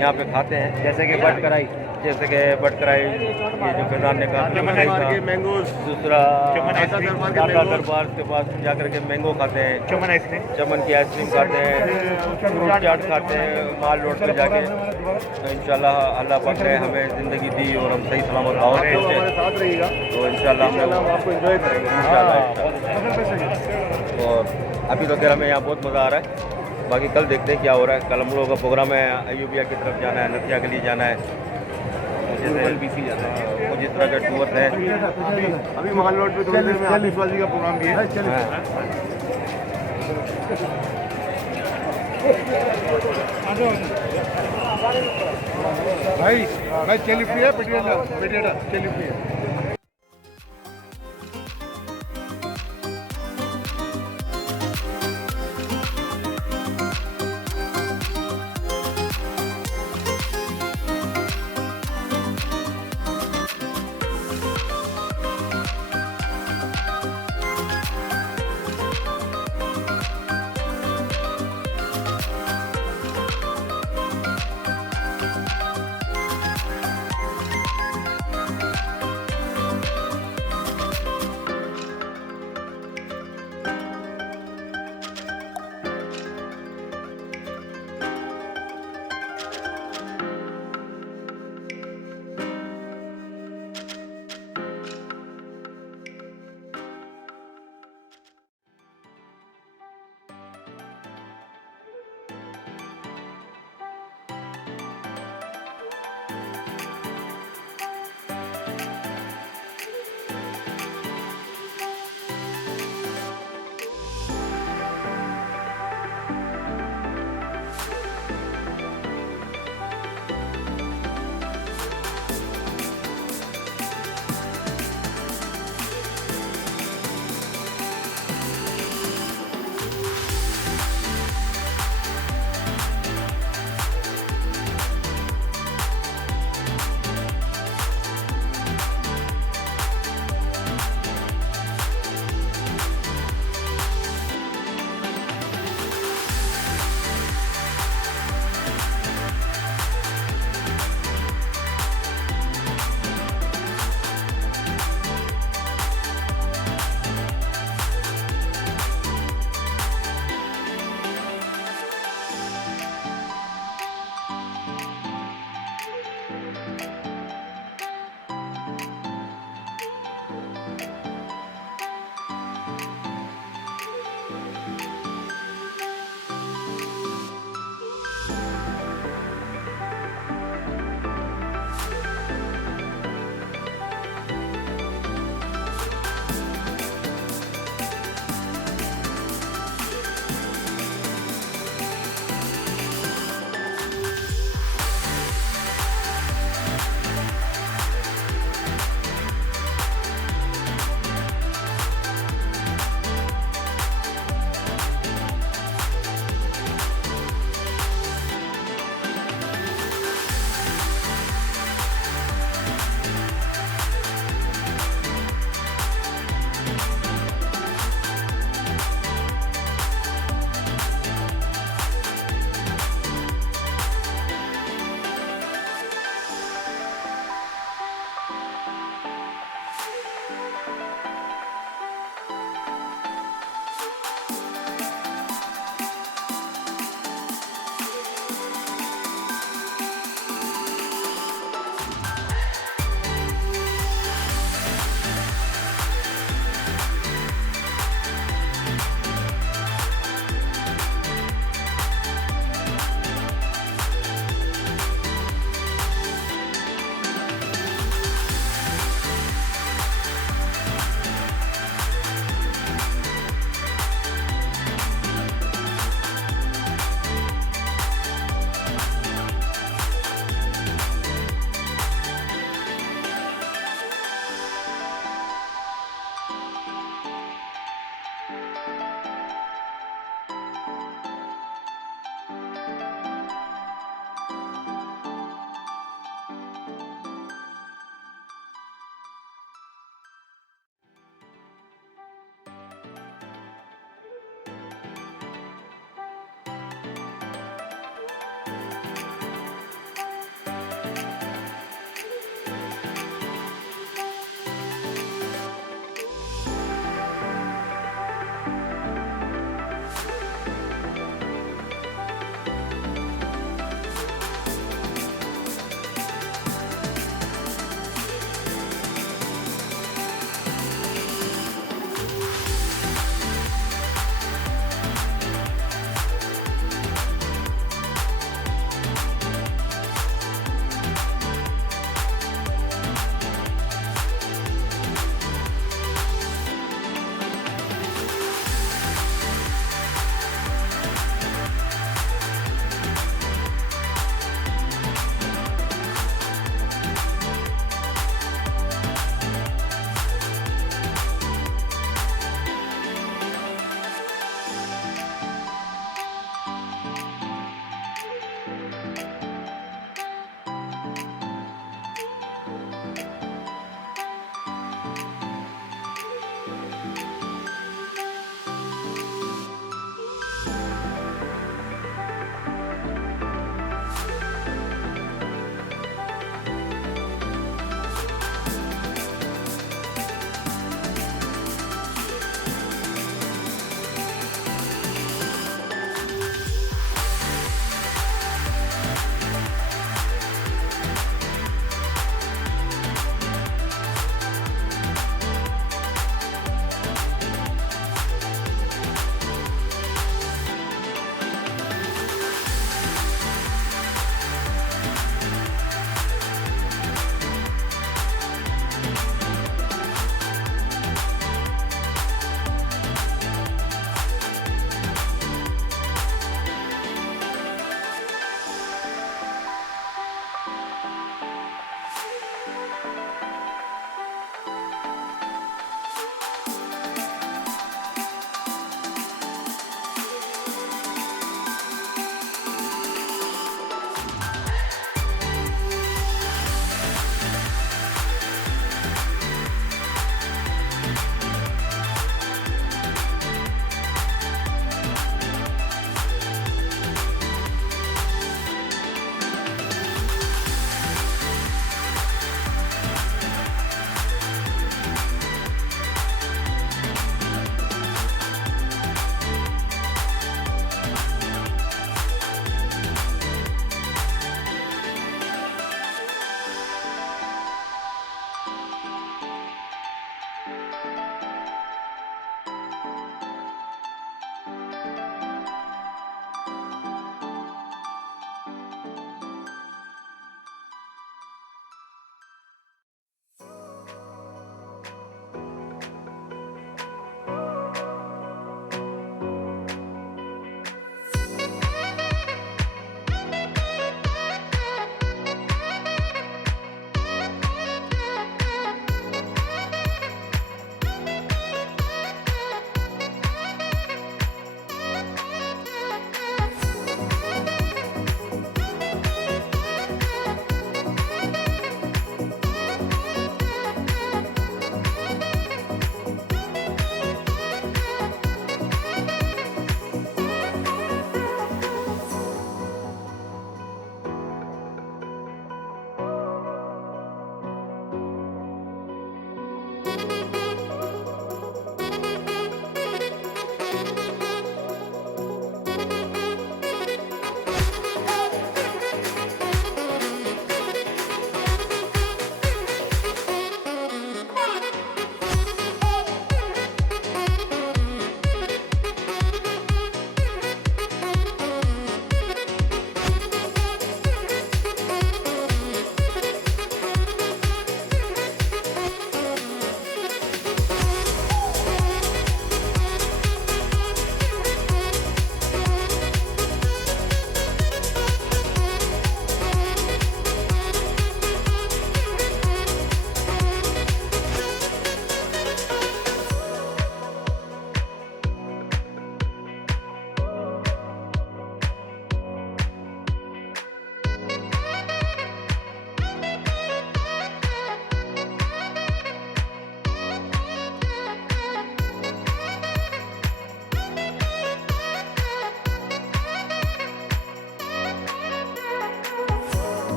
यहाँ पे खाते हैं, जैसे कि बट कराई, जैसे कि बटकराई, ये जो फैजान ने कहा, मैंगोज, दूसरा टाटा दरबार के पास जाकर के मैंगो खाते हैं, चमन की आइसक्रीम खाते हैं, फ्रूट चाट खाते हैं माल रोड पर जाके। इंशाल्लाह अल्लाह पाक ने हमें ज़िंदगी दी और हम सही सलामत लाहौर पहुँचे, तो इंशाल्लाह हम आपको एंजॉय करेंगे इंशाल्लाह। और अभी तो खैर हमें यहाँ बहुत मज़ा आ रहा है, बाकी कल देखते हैं क्या हो रहा है। कल हम लोगों का प्रोग्राम है अयूबिया की तरफ जाना है, नथिया के लिए जाना है, BC जाना है, वो जिस तरह के टूर हैं। अभी माल रोड पे थोड़ी देर में आतिशबाजी का प्रोग्राम भी है। भाई चली फ्री है, पेटियाटा चली फ्री है।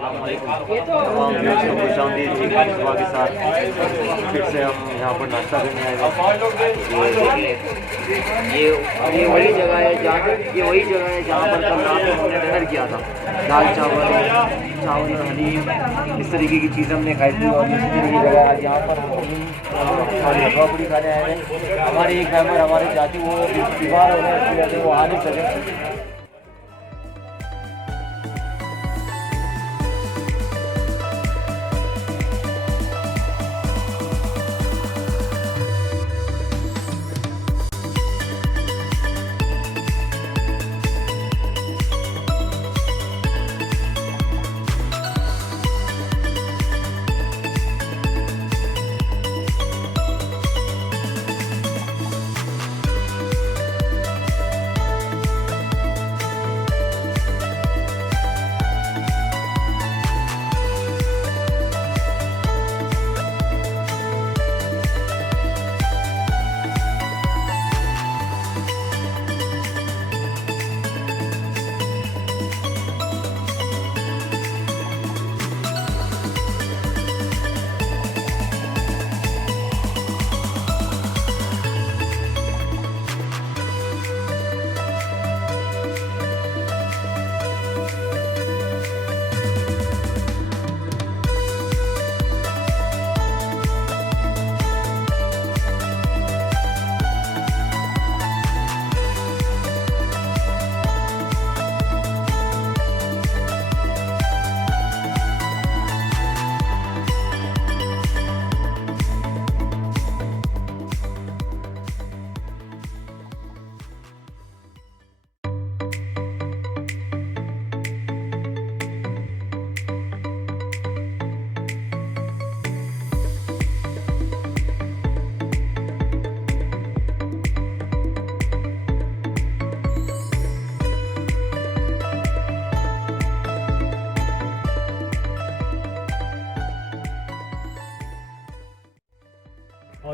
तमाम दोस्तों को खुशामदीद जी की दुआ के साथ फिर से हम यहाँ पर नाश्ता करने आए हैं। ये वही जगह है जहाँ पर कल रात में हमने डिनर किया था। दाल चावल और हलीम इस तरीके की चीज़ हमने खाई थी और इसी तरीके की जगह आज यहाँ पर हम हलवा खाने आए हैं। हमारे एक मेम्बर हमारे चाची वो बीमार हो गए, इसकी वजह से वो आ नहीं सके।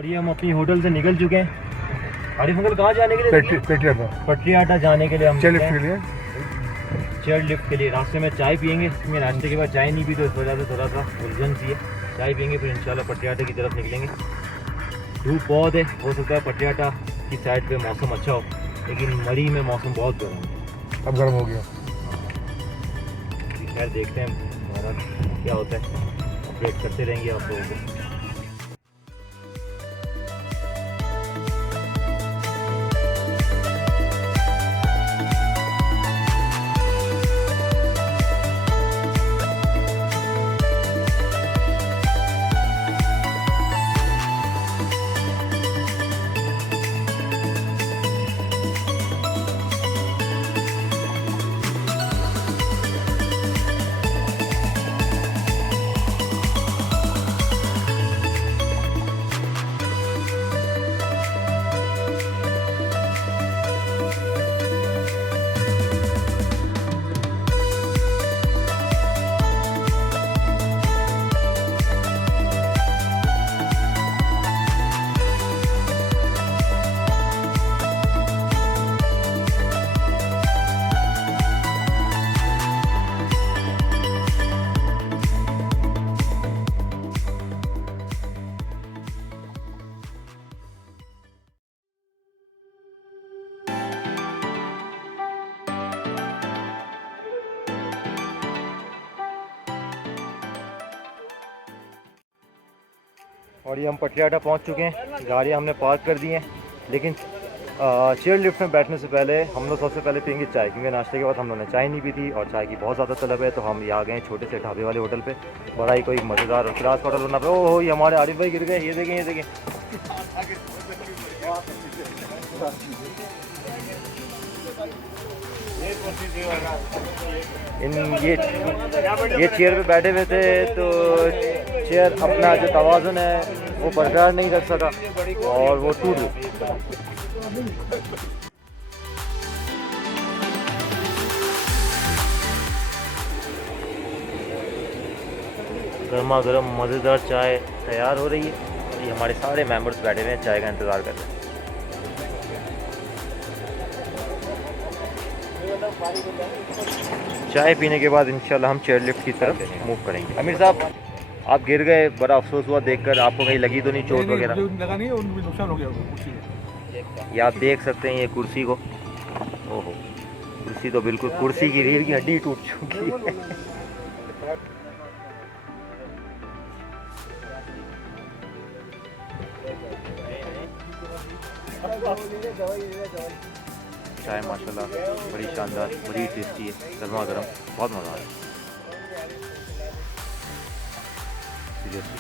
और ये हम अपनी होटल से निकल चुके हैं। आरिफ अंकल कहाँ जाने के लिए? पटरियाटा जाने के लिए हम चेयर लिफ्ट के लिए। रास्ते में चाय पियेंगे, मैं नाश्ते के बाद चाय नहीं पी तो इस वजह से थोड़ा सा उलझन सी है। चाय पियेंगे फिर इंशाल्लाह पटरियाटा की तरफ निकलेंगे। धूप बहुत है, हो सकता है पटरियाटा की साइड पे मौसम अच्छा हो, लेकिन मरी में मौसम बहुत गर्म है। अब गर्म हो गया। खैर देखते हैं हमारा क्या होता है, अपडेट करते रहेंगे आप लोगों को। और ये हम पटियाला पहुंच चुके हैं। गाड़ियाँ हमने पार्क कर दी हैं, लेकिन चेयर लिफ्ट में बैठने से पहले हम लोग सबसे पहले पियेंगे चाय, क्योंकि नाश्ते के बाद हम लोगों ने चाय नहीं पी थी और चाय की बहुत ज़्यादा तलब है। तो हम ये आ गए हैं छोटे से ढाबे वाले होटल पे। बड़ा ही कोई मज़ेदार और क्लास होटल होना पे। ओह ये हमारे आरिफ भाई गिर गए, ये देखें ये देखें। ये चेयर पे बैठे हुए थे तो चेयर अपना जो तवाज़ुन है वो बरकरार नहीं रख सका और वो टूट गई। गर्मा गर्म मज़ेदार चाय तैयार हो रही है और ये हमारे सारे मेंबर्स बैठे हुए हैं, चाय का इंतज़ार कर रहे हैं। चाय पीने के बाद इंशाल्लाह हम चेयर लिफ्ट की तरफ मूव करेंगे। अमीर साहब आप गिर गए, बड़ा अफसोस हुआ देखकर। आपको कहीं लगी तो नहीं चोट वगैरह? लगा नहीं, नुकसान हो गया। ये आप देख सकते हैं ये कुर्सी को। ओहो कुर्सी तो बिल्कुल, कुर्सी की रीढ़ की हड्डी टूट चुकी है। चाय माशाल्लाह बड़ी शानदार, बड़ी टेस्टी है, गर्मा गर्म, बहुत मज़ा आ रहा है सीरियसली।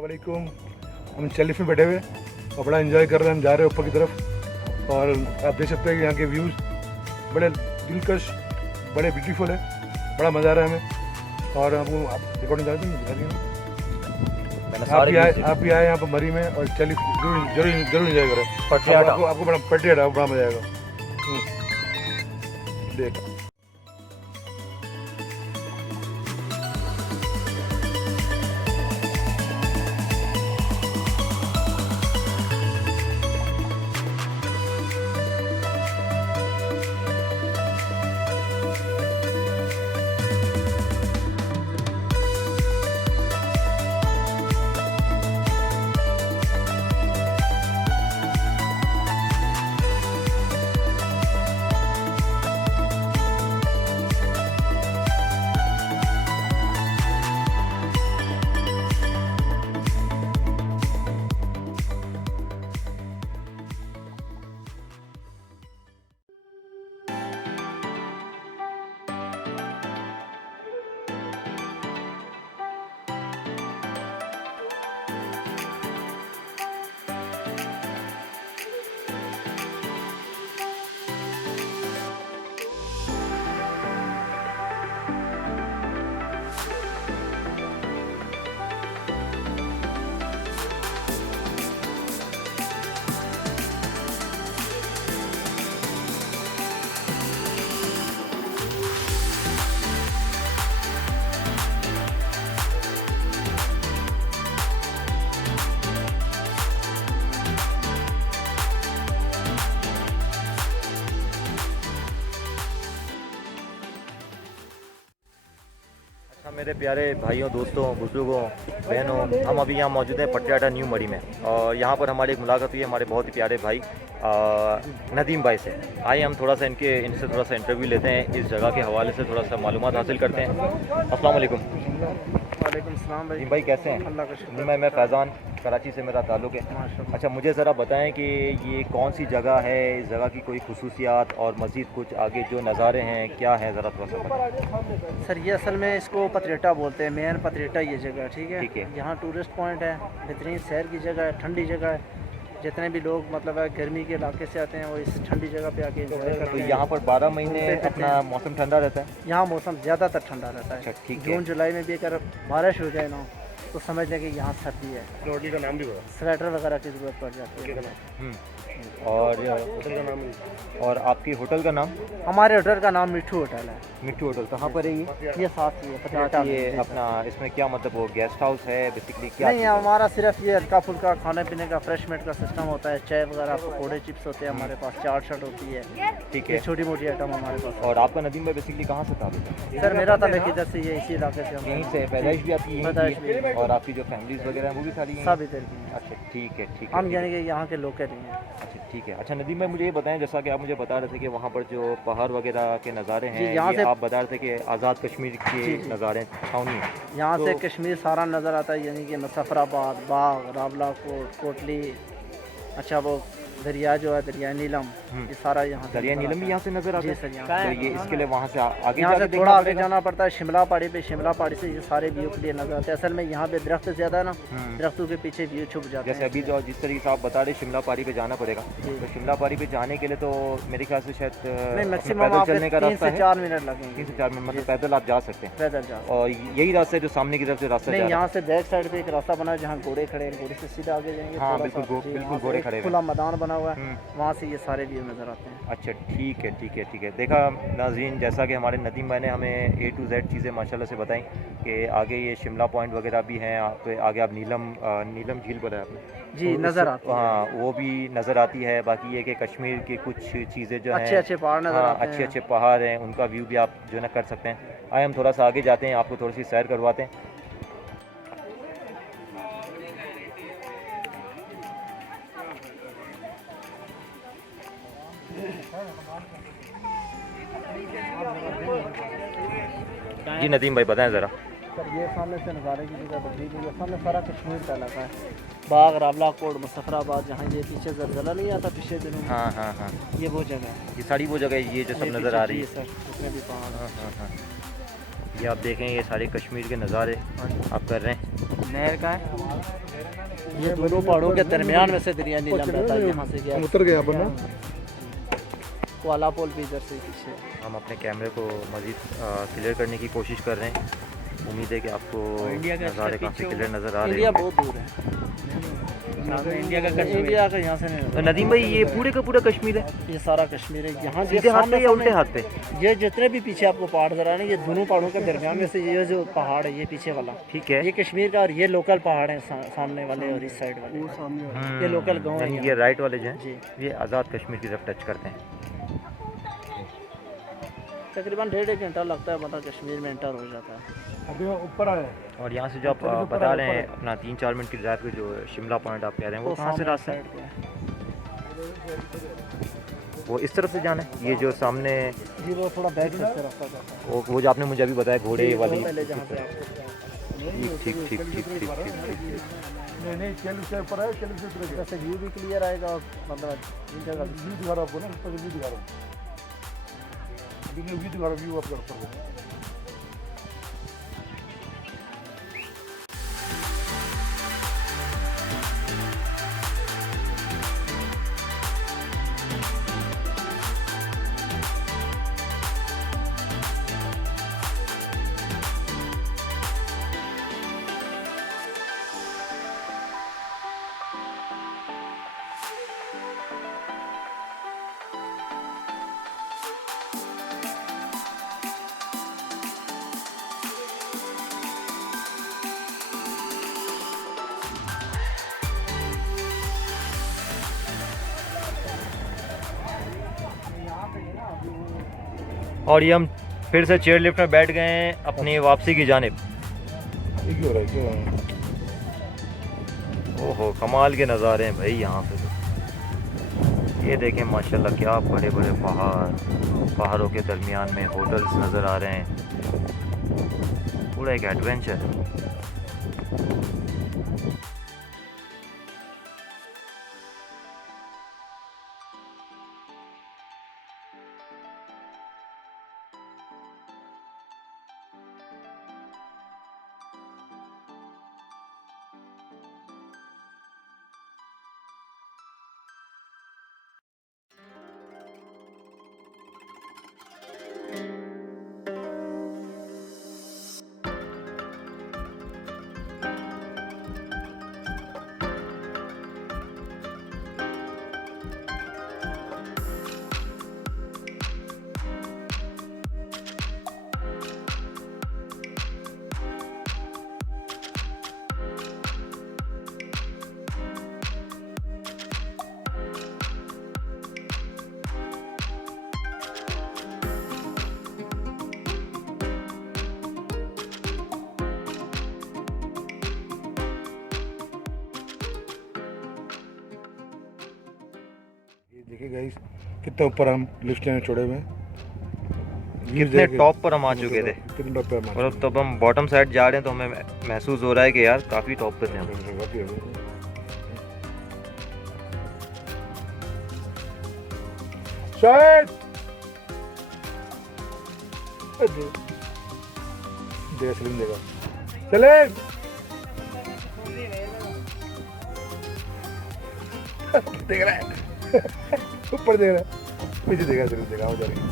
वालेकुम। हम चेलिफ में बैठे हुए और बड़ा एंजॉय कर रहे हैं। हम जा रहे हैं ऊपर की तरफ और आप देख सकते हैं कि यहाँ के व्यूज़ बड़े दिलकश, बड़े ब्यूटीफुल है। बड़ा मज़ा आ रहा है हमें। और आपको आप रिकॉर्डिंग कर रहे हैं, आप भी आए यहाँ पर मरी में और चेलिफ जरूर एंजॉय करें। आपको बड़ा पटियाला बड़ा मज़ा आएगा। देख मेरे प्यारे भाइयों, दोस्तों, बुजुर्गों, बहनों, हम अभी यहाँ मौजूद हैं पटियाला न्यू मरी में और यहाँ पर हमारी एक मुलाकात हुई है हमारे बहुत ही प्यारे भाई नदीम भाई से। आइए हम थोड़ा सा इनसे थोड़ा सा इंटरव्यू लेते हैं, इस जगह के हवाले से थोड़ा सा मालूमात हासिल करते हैं। अस्सलाम वालेकुम। वालेकुम सलाम भाई। नदीम भाई कैसे हैं? अल्लाह का शुक्र। मैं फैज़ान, कराची से मेरा ताल्लुक़ है। अच्छा, मुझे ज़रा बताएं कि ये कौन सी जगह है, इस जगह की कोई खुसूसियात और मज़ीद कुछ आगे जो नज़ारे हैं क्या हैं, ज़रा थोड़ा सा बताएं। सर ये असल में इसको पतरेटा बोलते हैं, मेन पतरेटा ये जगह, ठीक ठीक है। है। यहाँ टूरिस्ट पॉइंट है, बेहतरीन सैर की जगह है, ठंडी जगह है। जितने भी लोग मतलब है गर्मी के इलाके से आते हैं वो इस ठंडी जगह पे आके एंजॉय करते तो हैं। यहाँ पर 12 महीने अपना मौसम ठंडा रहता है? यहाँ मौसम ज़्यादातर ठंडा रहता है। अच्छा, ठीक है। जून जुलाई में भी अगर बारिश हो जाए ना तो समझ लें कि यहाँ सर्दी है। रोटी का नाम भी बता। स्वेटर वगैरह की ज़रूरत पड़ जाती है। और होटल का नाम और आपकी होटल का नाम? हमारे होटल का नाम मिट्ठू होटल है। मिट्टू होटल कहाँ पर है ये? साथ ही है पतरेटा में। ये अपना इसमें क्या मतलब वो गेस्ट हाउस है बेसिकली क्या? नहीं, हमारा सिर्फ ये हल्का फुल्का खाने पीने का फ्रेश मेड का सिस्टम होता है। चाय वगैरह, पकौड़े, चिप्स होते हैं हमारे पास, चाट शट होती है। ठीक ये है। छोटी मोटी आइटम हमारे पास। और आपका नदीम भाई बेसिकली कहाँ से था? सर मेरा ताल्लुक इधर से ये इसी इलाके से। यहीं से पैदाइश भी आपकी पैदाइश यहीं की भी। है? और आपकी जो फैमिलीज वगैरह हैं वो भी सारी यहीं सब हैं? इधर की हैं। अच्छा, ठीक है, ठीक है। हम ठीक है। यानी कि यहाँ के लोकल ही हैं। अच्छा, ठीक है। अच्छा नदीम भाई, मुझे ये बताएं, जैसा कि आप मुझे बता रहे थे कि वहाँ पर जो पहाड़ वगैरह के नज़ारे हैं, यहाँ ये से आप बता रहे थे कि आज़ाद कश्मीर के जी। नज़ारे छावनी है। यहाँ से तो- कश्मीर सारा नज़र आता है, यानी कि मुजफ्फराबाद, बाग, रावला कोट, कोटली, अच्छा वो दरिया जो है दरिया नीलम, ये सारा यहाँ से दरिया नज़र नीलम आता भी है। यहाँ से नज़र आता जी है? सर, यहाँ तो से। ये इसके लिए वहाँ से आगे यहाँ से जाके थोड़ा देखना आगे पड़ेगा? जाना पड़ता है शिमला पहाड़ी पे। शिमला पहाड़ी से ये सारे व्यू क्लियर नजर आते हैं। असल में यहाँ पे दरख्त ज़्यादा है ना, दरख्तों के पीछे व्यू छुप जाते हैं। जैसे अभी जो जिस तरीके से आप बता रहे शिमला पहाड़ी पे जाना पड़ेगा, जी। तो शिमला पहाड़ी पे जाने के लिए तो मेरे ख्याल से शायद नहीं, अपने मैक्सिमम पैदल आपके चलने का 3 रास्ता से है? 4 मिनट लगेंगे। 3 से 4 मिनट मतलब पैदल आप जा सकते हैं? पैदल जा। और यही रास्ता है जो सामने की तरफ से रास्ता जा नहीं, रहा है? यहाँ से बैक साइड पे एक रास्ता बना है जहाँ घोड़े खड़े हैं, घोड़े से सीधा आगे जाएंगे। हाँ, थोड़ा बिल्कुल, सा, जी, बिल्कुल वहाँ से घोड़े एक खड़े हुए हैं। खुला मैदान बना हुआ है, हम्म। वहाँ से ये सारे व्यू नज़र आते हैं। अच्छा, ठीक है, ठीक है, ठीक है। देखा नाज़रीन, जैसा कि हमारे नदीम भाई ने हमें A to Z चीज़ें माशाल्लाह से बताई कि आगे ये शिमला पॉइंट वगैरह भी हैं, तो आगे आप नीलम झील पर है आपने जी, तो नज़र उस- आती है। हाँ, वो भी नज़र आती है। बाकी ये कि कश्मीर की कुछ चीज़ें जो हैं, अच्छे अच्छे पहाड़ नज़र आते हैं। अच्छे अच्छे पहाड़ हैं, उनका व्यू भी आप जो है ना कर सकते हैं। आए हम थोड़ा सा आगे जाते हैं, आपको थोड़ी सी सैर करवाते हैं। जी नदीम भाई बताएं ज़रा। सर ये सामने से नज़ारे की जगह बदली हुई है। सामने सारा कश्मीर का इलाका है, बाग, रावला कोट, मुजफ्फराबाद, जहाँ ये पीछे ज़लज़ला नहीं आता पिछले दिनों में, हाँ हाँ हाँ, ये वो जगह है। ये सारी वो जगह है, ये जो सब ये नज़र आ पीछे, रही जी है। सर, जितने भी पहाड़ हैं। हाँ हाँ हाँ, ये आप देखें, ये सारे कश्मीर के नज़ारे आप कर रहे हैं। नहर का है। ये दोनों पहाड़ों के दरमियान में से दरिया नीलम बहता है। यहाँ से गया हम उतर गए यहाँ पर ना। कोला पुल भी इधर से पीछे। हम अपने कैमरे को मज़ीद क्लियर करने की कोशिश कर रहे हैं। उम्मीद है कि आपको नज़ारे काफ़ी क्लियर नज़र आ रहे इंडिया हैं। बहुत दूर है, इंडिया का यहाँ से नहीं। तो नदीम भाई ये पूरे का पूरा कश्मीर है? ये सारा कश्मीर है। यहाँ सीधे हाथ पे या उल्टे हाथ पे? ये जितने भी पीछे आपको पहाड़ नजर आ रहे हैं, ये दोनों पहाड़ों के दरमियान में से ये जो पहाड़ है, ये पीछे वाला ठीक है, ये कश्मीर का, और ये लोकल पहाड़ है सामने वाले और इस साइड वाले, ये लोकल गाँव है। ये राइट वाले जो हैं जी, ये आज़ाद कश्मीर की तरफ टच करते हैं। तकरीबन 1.5 घंटा लगता है, मतलब कश्मीर में एंटर हो जाता है। अभी ऊपर आए। और यहाँ से जो आप बता रहे हैं अपना 3-4 मिनट की ड्राइव पे जो शिमला पॉइंट आप कह रहे हैं, वो कहाँ से रास्ता है? वो इस तरफ से जाना है, ये जो सामने जी वो थोड़ा बैक साइड से रास्ता जाता है। वो जो आपने मुझे अभी बताया घोड़े वाली। पहले जहाँ पे आपको ठीक ठीक ठीक ठीक ठीक ठीक। नहीं नहीं, केलू से ऊपर है, केलू से उतर गए। से व्यू भी क्लियर आएगा और मतलब इन जगह व्यू दिखा रहा हूँ आपको ना, ऊपर व्यू दिखा रहा हूँ। व्यू दिखा रहा हूँ, व्यू आपका ऊपर है। और ये हम फिर से चेयर लिफ्ट में बैठ गए हैं अपनी वापसी की जानिब। ये क्यों हो रहा है, क्यों हो रहा है? ओहो कमाल के नज़ारे हैं भाई यहाँ पे तो। ये देखें माशाल्लाह क्या बड़े बड़े पहाड़, पहाड़ों के दरमियान में होटल्स नज़र आ रहे हैं। पूरा एक एडवेंचर। देखिए गाइस कितना ऊपर हम लिफ्ट में छोड़े हुए हैं। कितने टॉप पर हम आ चुके थे, कितने टॉप पे हम और अब हम बॉटम साइड जा रहे हैं तो हमें महसूस हो रहा है कि यार काफ़ी टॉप पे थे हम। शायद देगा सलीम देगा, चले देख रहा है ऊपर देख रहा है, पीछे देखा सलीम देगा, हो जा रही है।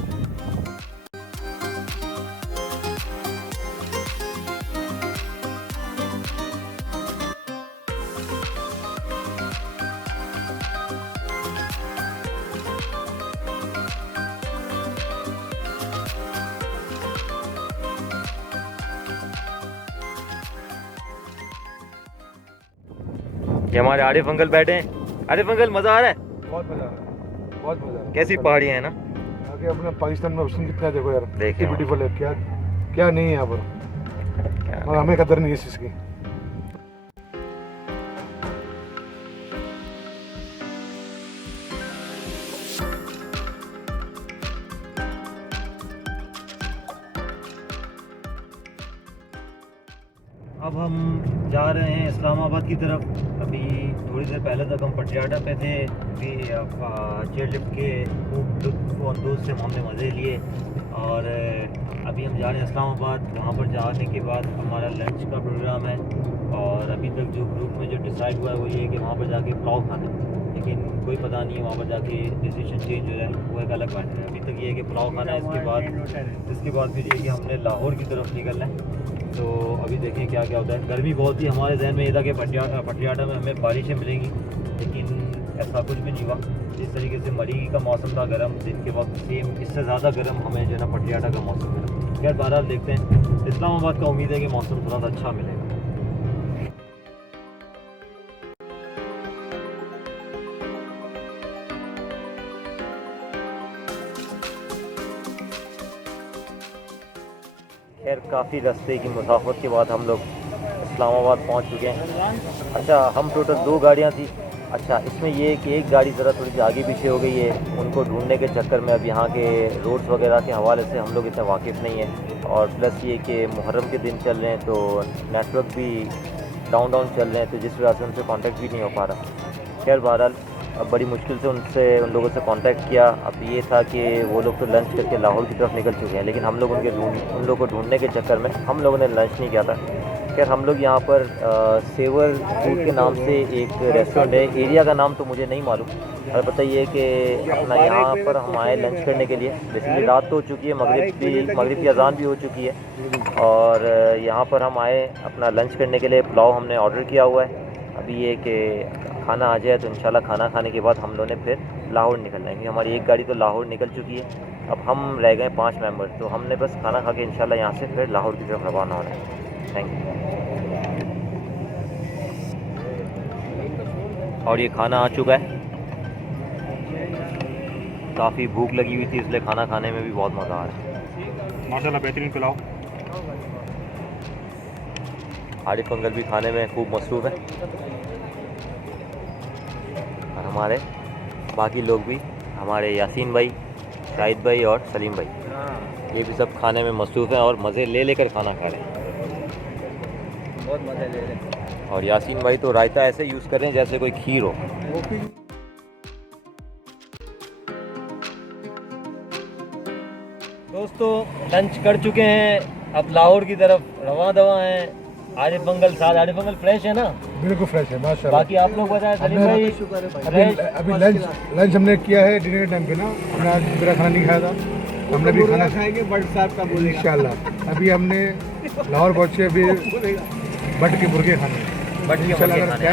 ये हमारे आरिफ अंकल बैठे हैं। आरिफ अंकल मज़ा आ रहा है? बहुत मजा आ रहा है, बहुत मजा आ रहा है। कैसी पहाड़ियाँ हैं ना। आगे अपने पाकिस्तान में ऑप्शन कितना देखो यार, देखें ब्यूटीफुल है, क्या क्या नहीं है यहाँ पर, और हमें कदर नहीं है इस चीज़ की। अब हम जा रहे हैं इस्लामाबाद की तरफ। अभी थोड़ी देर पहले तक हम पटियाला पे थे, अभी चेयर लिफ्ट के लुत्फ़ अंदोज़ से हमने मज़े लिए, और अभी हम जा रहे हैं इस्लामाबाद। वहाँ पर जाने के बाद हमारा लंच का प्रोग्राम है। और अभी तक जो ग्रुप में जो डिसाइड हुआ है वो ये है कि वहाँ पर जाके पुलाव खाना है, लेकिन कोई पता नहीं है वहाँ पर जाके डिसीजन चेंज हो जाए, वो एक अलग मैटर है। अभी तक ये है कि पुलाव खाना है, इसके बाद फिर ये कि हमने लाहौर की तरफ निकलना है। तो अभी देखें क्या क्या होता है। गर्मी बहुत ही, हमारे जहन में ये था कि पटियाला में हमें बारिशें मिलेंगी, लेकिन ऐसा कुछ भी नहीं हुआ। जिस तरीके से मरी का मौसम था गर्म, दिन के वक्त सेम इससे ज़्यादा गर्म हमें जो है ना पटियाला का मौसम मिला। खैर बहरहाल देखते हैं, इस्लामाबाद का उम्मीद है कि मौसम थोड़ा सा अच्छा मिलेगा। खैर काफ़ी रास्ते की मुसाफत के बाद हम लोग इस्लामाबाद पहुंच चुके हैं। अच्छा, हम टोटल 2 गाड़ियां थी। अच्छा, इसमें ये है कि एक गाड़ी ज़रा थोड़ी सी आगे पीछे हो गई है, उनको ढूंढने के चक्कर में अब यहाँ के रोड्स वगैरह के हवाले से हम लोग इतना वाकिफ़ नहीं है, और प्लस ये कि मुहर्रम के दिन चल रहे हैं तो नेटवर्क भी डाउन चल रहे हैं, तो जिस वजह से उनसे कॉन्टेक्ट भी नहीं हो पा रहा। खैर बहरहाल अब बड़ी मुश्किल से उन लोगों से कांटेक्ट किया। अब ये था कि वो लोग तो लंच करके लाहौर की तरफ निकल चुके हैं, लेकिन हम लोग उन लोगों को ढूंढने के चक्कर में हम लोगों ने लंच नहीं किया था। खैर हम लोग यहाँ पर सेवर फूड के नाम से एक रेस्टोरेंट है, एरिया का नाम तो मुझे नहीं मालूम, अलबत्ता ये कि अपना यहाँ पर हम आए लंच करने के लिए। बेसिकली रात तो हो चुकी है, मगरिब की अजान भी हो चुकी है, और यहाँ पर हम आए अपना लंच करने के लिए। पुलाव हमने ऑर्डर किया हुआ है। अभी ये कि खाना आ जाए तो इंशाल्लाह खाना खाने के बाद हम लोगों ने फिर लाहौर निकल जाएंगे। हमारी एक गाड़ी तो लाहौर निकल चुकी है, अब हम रह गए 5 मेंबर, तो हमने बस खाना खा के इंशाल्लाह यहाँ से फिर लाहौर की तरफ रवाना होना है। Thank you. और ये खाना आ चुका है। काफ़ी भूख लगी हुई थी, इसलिए खाना खाने में भी बहुत मज़ा आ रहा है। माशाल्लाह बेहतरीन पुलाव। आरिफ अंकल भी खाने में खूब मसरूफ़ है, और हमारे बाकी लोग भी, हमारे यासीन भाई, शाहिद भाई और सलीम भाई, ये भी सब खाने में मसरूफ़ हैं और मज़े ले लेकर खाना खा रहे हैं। बहुत मज़े ले रहे हैं। और यासीन भाई तो रायता ऐसे यूज़ कर रहे हैं जैसे कोई खीर हो। दोस्तों लंच कर चुके हैं, अब लाहौर की तरफ रवां दवा हैं। आरिफ अंकल साथ, आरिफ अंकल फ्रेश है ना? बिल्कुल फ्रेश है माशाल्लाह। बाकी आप लोग बताएं सलीम भाई। अभी लंच हमने किया है डिनर के टाइम पे ना, हमने आज मेरा खाना नहीं खाया था, हमने भी खाना खाएंगे बट साहब का बोले इंशाल्लाह। अभी हमने लाहौर पहुँचे, अभी बट के मुर्गे खाने,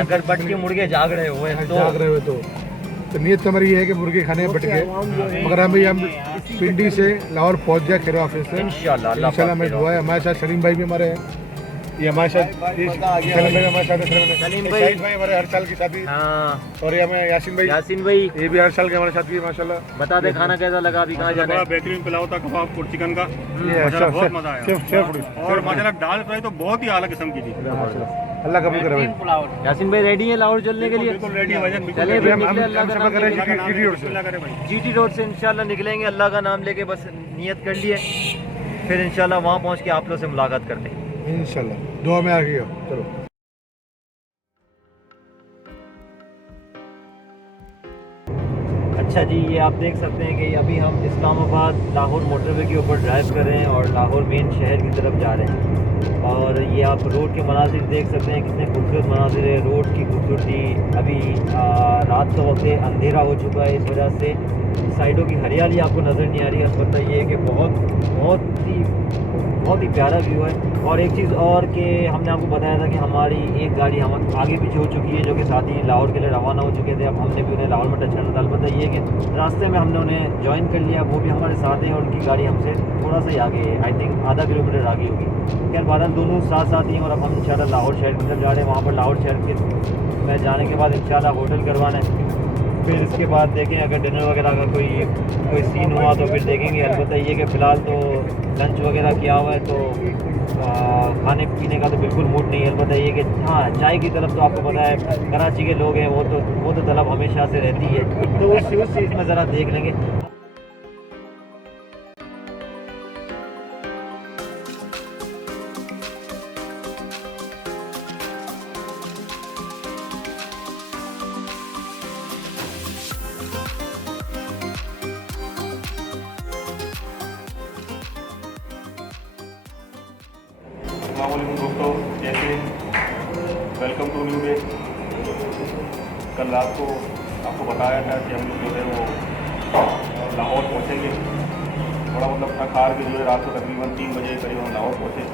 अगर बट के मुर्गे जाग रहे हुए तो नीयत तो हमारी ये है कि मुर्गे खाने बट के, मगर हम पिंडी से लाहौर पहुँच जाए खैर वाफिस से इंशाल्लाह। मैं दुआ है। हमारे साथ सलीम भाई भी हमारे हैं, ये हमारे साथ सलीम भाई हमारे हर साल की शादी। हाँ, और ये हमें यासीन भाई ये भी हर साल के हमारे साथ भी माशाल्लाह। बता दे खाना कैसा लगा, अभी कहाँ जाना है? बेहतरीन पुलाव था, कबाब और चिकन का, बहुत मजा आया। और माशाल्लाह दाल फ्राई तो बहुत ही आला किस्म की थी। अल्लाह कबूल करे भाई। यासीन भाई रेडी है लाहौर चलने के लिए? बिल्कुल रेडी है भाईजान, बिल्कुल चले ready है। हम सफर करें GT GT रोड से इंशाल्लाह निकलेंगे, अल्लाह का नाम लेके बस नियत कर लिए, फिर इंशाल्लाह वहाँ पहुँच के आप लोग से मुलाकात करते हैं इंशाल्लाह। दुआ में आ गया। चलो अच्छा जी, ये आप देख सकते हैं कि अभी हम इस्लामाबाद लाहौर मोटरवे के ऊपर ड्राइव कर रहे हैं और लाहौर मेन शहर की तरफ जा रहे हैं। और ये आप रोड के मनाजिर देख सकते हैं, कितने खूबसूरत मनाजिर है। रोड की खूबसूरती, अभी रात का वक्त है, अंधेरा हो चुका है, इस वजह से साइडों की हरियाली आपको नज़र नहीं आ रही है। अलबत्ता ये है कि बहुत ही प्यारा व्यू है। और एक चीज़ और कि हमने आपको बताया था कि हमारी एक गाड़ी हम आगे पीछे हो चुकी है, जो कि साथ ही लाहौर के लिए रवाना हो चुके थे। अब हमने भी उन्हें लाहौर में टच करना था। अलबत्ता ये है कि रास्ते में हमने उन्हें ज्वाइन कर लिया, वो भी हमारे साथ हैं, और उनकी गाड़ी हमसे थोड़ा सा ही आगे है, आई थिंक आधा किलोमीटर आगे होगी। खैर बहरहाल दोनों साथ साथ ही हैं, और अब हम इंशाल्लाह लाहौर शहर की तरफ जा रहे हैं। वहाँ पर लाहौर शहर के में जाने के बाद इंशाल्लाह होटल करवाना है, फिर इसके बाद देखें अगर डिनर वगैरह का कोई सीन हुआ तो फिर देखेंगे। अलबत्ता ये कि फ़िलहाल तो लंच वगैरह किया हुआ है, तो खाने पीने का तो बिल्कुल मूड नहीं है। अलबत्ता ये कि हाँ, चाय की तरफ तो आपको पता है कराची के लोग हैं, वो तो तलब हमेशा से रहती है, तो उस चीज़ में ज़रा देख लेंगे। दोस्तों, कैसे वेलकम टू न्यू डे। कल रात को आपको बताया था कि हम लोग जो है वो लाहौर पहुँचेंगे। थोड़ा मतलब थक हार के जो है रात को तकरीबन 3 बजे करीब हम लाहौर पहुँचे।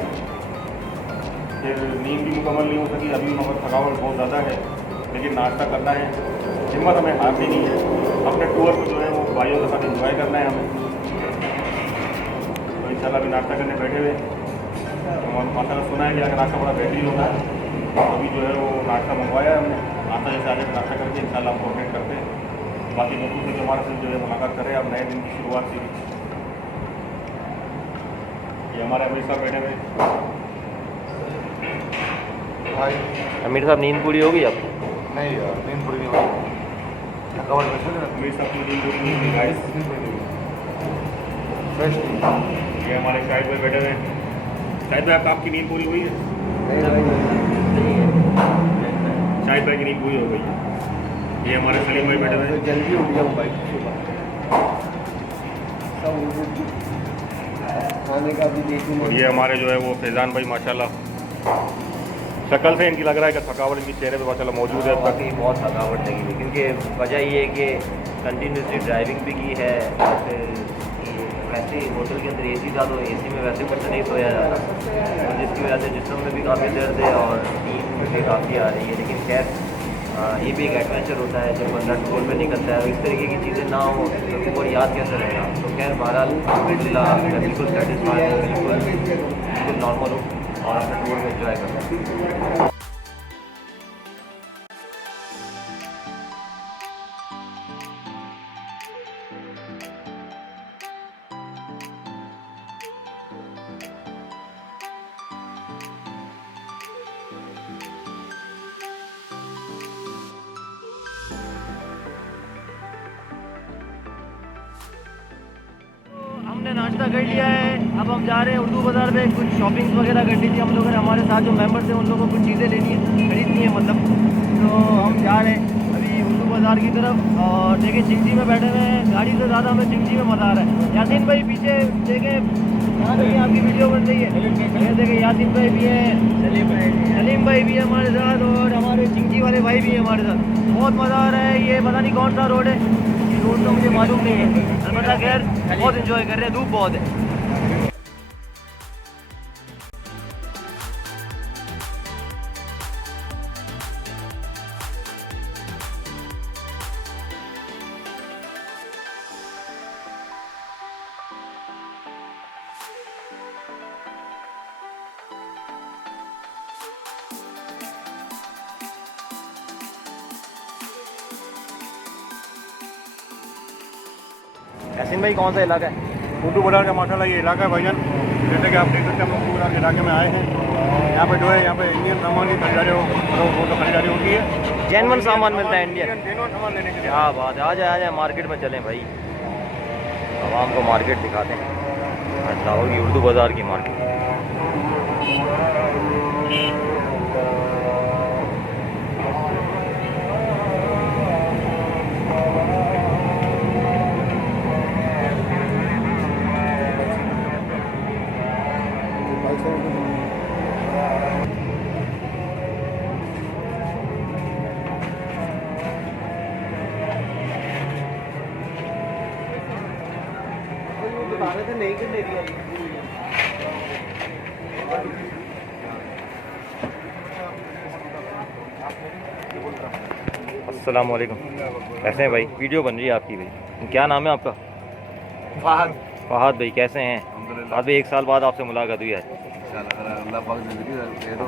फिर नींद भी मुकम्मल नहीं हो सकी, अभी मगर थकावट बहुत ज़्यादा है, लेकिन नाश्ता करना है, हिम्मत हमें हारनी नहीं है। अपने टूर को जो है वो भाइयों के साथ एंजॉय करना है हमें। तो इंशाल्लाह अभी नाश्ता करने बैठे हुए। माशाल्लाह सुना है कि अगर नाश्ता बड़ा बेहतरीन होता है, तो अभी जो है वो नाश्ता मंगवाया है हमने। नाश्ता जैसे आगे नाश्ता करके इंशाल्लाह आपको अपडेट करते हैं। बाकी दोस्तों से जो हमारे साथ जो है मुलाकात करें अब नए दिन की शुरुआत से। ये हमारे अमीर साहब बैठे हुए। अमीर साहब नींद पूरी होगी आपकी? नहीं यार, नींद पूरी नहीं हुई। थकावट में अमीर साहब की नींद पूरी नहीं हुई गाइस। फ्रेश ये हमारे शाहिद भाई बैठे हुए हैं। शाहिद भाई आपकी नींद पूरी हुई है? शाहिद भाई की नींद पूरी हो गई है। ये हमारे सलीम भाई बैठे हुए हैं। जल्दी उठ गया बाइक सुबह खाने का भी देखूँ। और ये हमारे जो है वो फैज़ान भाई माशाल्लाह शक्ल से इनकी लग रहा है कि थकावट इनकी चेहरे पे माशाल्लाह मौजूद है। बाकी बहुत थकावट लगी है, क्योंकि वजह ये है कि कंटिन्यूसली ड्राइविंग भी की है। फिर वैसे होटल के अंदर एसी था, तो एसी में वैसे कुछ नहीं सोया जाता, तो जिसकी वजह से जिस्म में भी काफ़ी दर्द है और नींद भी काफ़ी आ रही है। लेकिन खैर ये भी एक एडवेंचर होता है जब बंदा टूर पे निकलता है। इस तरीके की चीज़ें ना हो तो और याद कैसे रहेगा। तो खैर बहरहाल अल्हम्दुलिल्लाह मैं बिल्कुल सेटिस्फाइड हूँ, बिल्कुल नॉर्मल हूँ और अपने टूर में इंजॉय करता हूँ। हमने नाश्ता कर लिया है, अब हम जा रहे हैं उर्दू बाज़ार पे। कुछ शॉपिंग वगैरह करनी थी हम लोगों ने, हमारे साथ जो मेंबर्स हैं उन लोगों को कुछ चीज़ें लेनी है, खरीदनी है मतलब। तो हम जा रहे हैं अभी उर्दू बाज़ार की तरफ। और देखें चिंची में बैठे हुए हैं, गाड़ी से ज़्यादा हमें चिंची में मज़ा आ रहा है। यासीन भाई पीछे देखें, कहाँ देखिए आपकी वीडियो बन रही है, ये देखें यासीन भाई भी हैं, सलीम भाई भी है हमारे साथ, और हमारे चिंची वाले भाई भी हैं हमारे साथ। बहुत मज़ा आ रहा है। ये पता नहीं कौन सा रोड है, रोड तो मुझे मालूम नहीं है, अलबत्ता खैर बहुत इंजॉय कर रहे हैं, धूप बहुत है। यासीन भाई कौन सा इलाका है? उर्दू बाज़ार का माशाल्लाह ये इलाका है भाईजान। जैसे कि आप देख सकते हैं हम लोग उर्दू बाज़ार के इलाके में आए हैं। यहाँ पे जो है यहाँ पे इंडियन सामान की खरीदारी खरीदारी होती है। जेन्युइन सामान मिलता है इंडियन। जेन्युइन सामान लेने के लिए क्या बात है, आ जाए मार्केट में चलें भाई, आवाम को मार्केट दिखाते हैं, लाहौर की उर्दू बाज़ार की मार्केट। अस्सलाम वालेकुम, कैसे हैं भाई? वीडियो बन रही है आपकी भाई। क्या नाम है आपका? फहद। फहद भाई कैसे हैं? फहद भाई 1 साल बाद आपसे मुलाकात हुई है।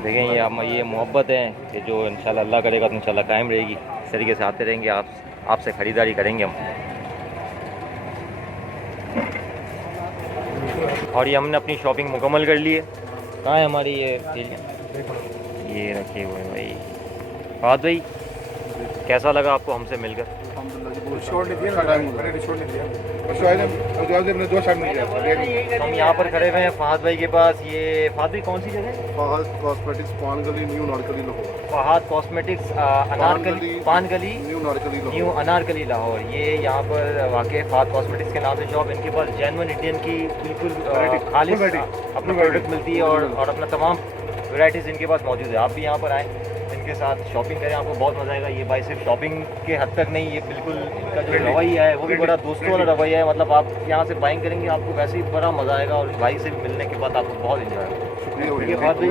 देखें ये मोहब्बत है कि जो इंशाल्लाह अल्लाह करेगा तो इंशाल्लाह कायम रहेगी। इस तरीके से आते रहेंगे, आपसे ख़रीदारी करेंगे हम। और ये हमने अपनी शॉपिंग मुकम्मल कर ली है। कहाँ है हमारी ये रखे हुए हैं भाई। फहद भाई कैसा लगा आपको हमसे मिलकर? हम यहाँ पर खड़े हुए हैं फहद भाई के पास। ये फहद भाई कौन सी जगह है? Fahad cosmetics Pangali new Anarkali Lahore. Fahad cosmetics Anarkali Pangali new Anarkali Lahore. ये यहाँ पर वाक़ फहद कॉस्मेटिक्स के नाम से शॉप। इनके पास जेन्युइन इंडियन की बिल्कुल खालिश अपनी प्रोडक्ट मिलती है और अपना तमाम वैराइटीज़ इनके पास मौजूद है। आप भी यहाँ पर आएँ, इनके साथ शॉपिंग करें, आपको बहुत मज़ा आएगा। ये भाई सिर्फ शॉपिंग के हद तक नहीं, ये बिल्कुल इनका जो रवैया है वो भी बड़ा दोस्तों वाला रवैया है। मतलब आप यहाँ से बाइंग करेंगे आपको वैसे ही बड़ा मज़ा आएगा और भाई से मिलने के बाद आपको बहुत इंजॉय होगा। ये बात भी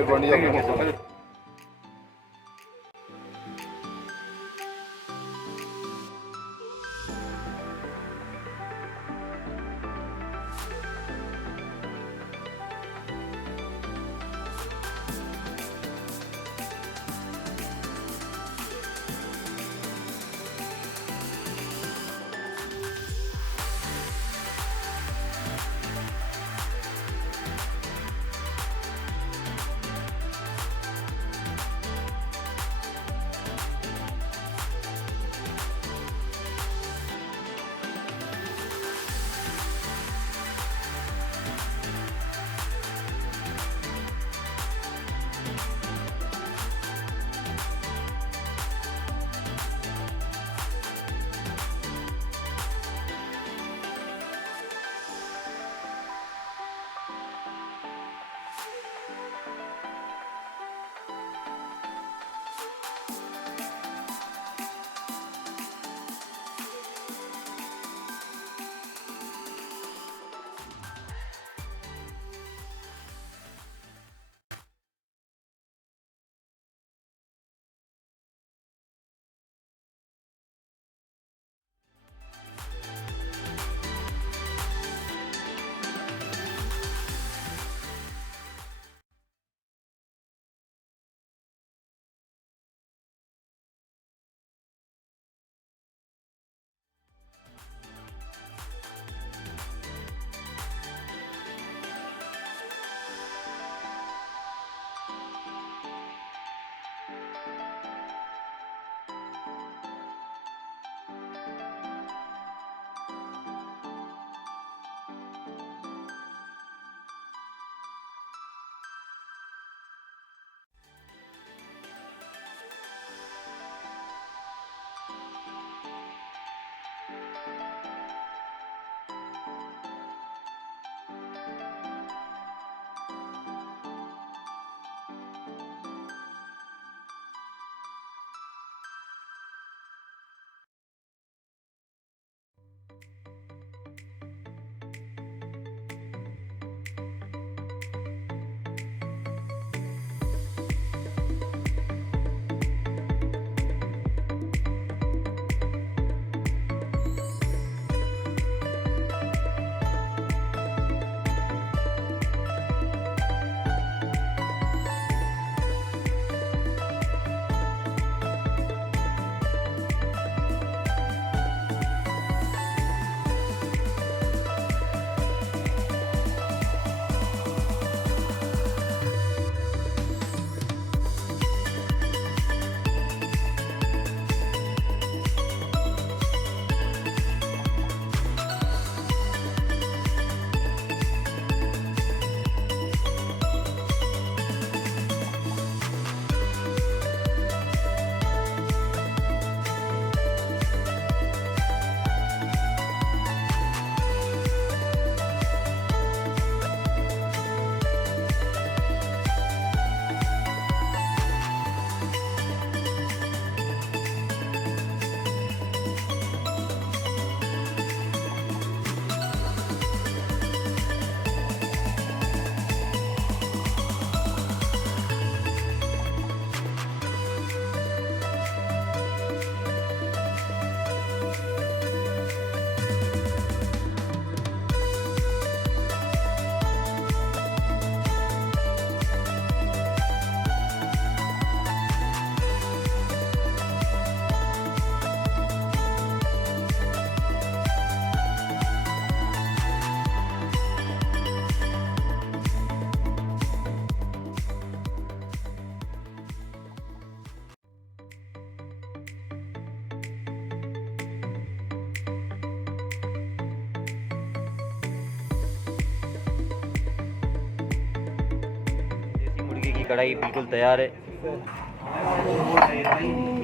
कढ़ाई बिल्कुल तैयार है।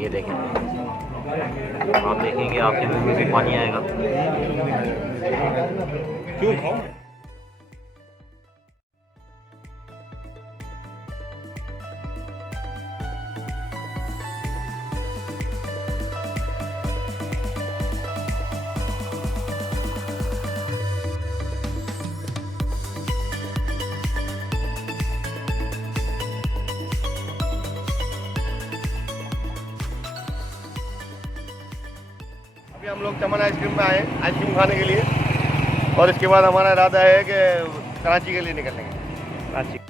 ये देखें, आप देखेंगे आपके मुंह में भी पानी आएगा। अभी हम लोग चमन आइसक्रीम में आए आइसक्रीम खाने के लिए, और इसके बाद हमारा इरादा है कि कराची के लिए निकलेंगे। कराची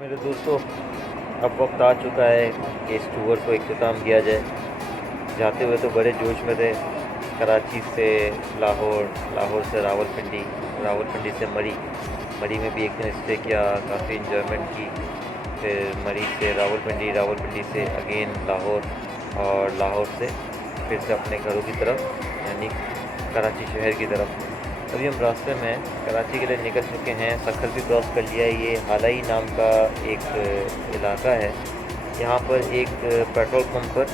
मेरे दोस्तों, अब वक्त आ चुका है कि इस टूर को इख्तिताम किया जाए। जाते हुए तो बड़े जोश में थे। कराची से लाहौर, लाहौर से रावलपिंडी, रावलपिंडी से मरी, मरी में भी एक दिन स्टे किया, काफ़ी इंजॉयमेंट की। फिर मरी से रावलपिंडी, रावलपिंडी से अगेन लाहौर, और लाहौर से फिर से अपने घरों की तरफ यानी कराची शहर की तरफ। अभी हम रास्ते में कराची के लिए निकल चुके हैं। सखर भी क्रॉस कर लिया है। ये हालाई नाम का एक इलाका है। यहाँ पर एक पेट्रोल पंप पर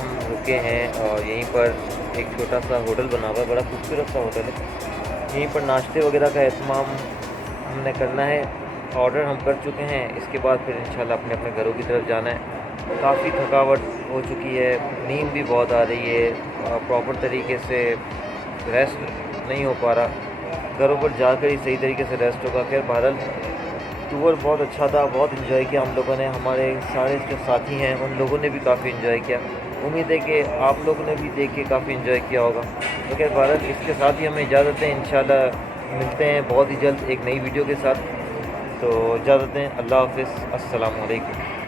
हम रुके हैं और यहीं पर एक छोटा सा होटल बना हुआ है, बड़ा खूबसूरत सा होटल है। यहीं पर नाश्ते वगैरह का एहतमाम हमने करना है। ऑर्डर हम कर चुके हैं। इसके बाद फिर इंशाल्लाह अपने अपने घरों की तरफ जाना है। काफ़ी थकावट हो चुकी है, नींद भी बहुत आ रही है, प्रॉपर तरीके से रेस्ट नहीं हो पा रहा। घरों पर जाकर ही सही तरीके से रेस्ट होगा। खैर बहरहाल टूर बहुत अच्छा था, बहुत इन्जॉय किया हम लोगों ने। हमारे सारे जो साथी हैं उन लोगों ने भी काफ़ी इन्जॉय किया। उम्मीद है कि आप लोगों ने भी देख के काफ़ी इन्जॉय किया होगा। तो खैर बहरहाल इसके साथ ही हमें इजाज़त दें। इंशाल्लाह मिलते हैं बहुत ही जल्द एक नई वीडियो के साथ। तो इजाज़त दें। अल्लाह हाफ़िज़। अस्सलामु अलैकुम।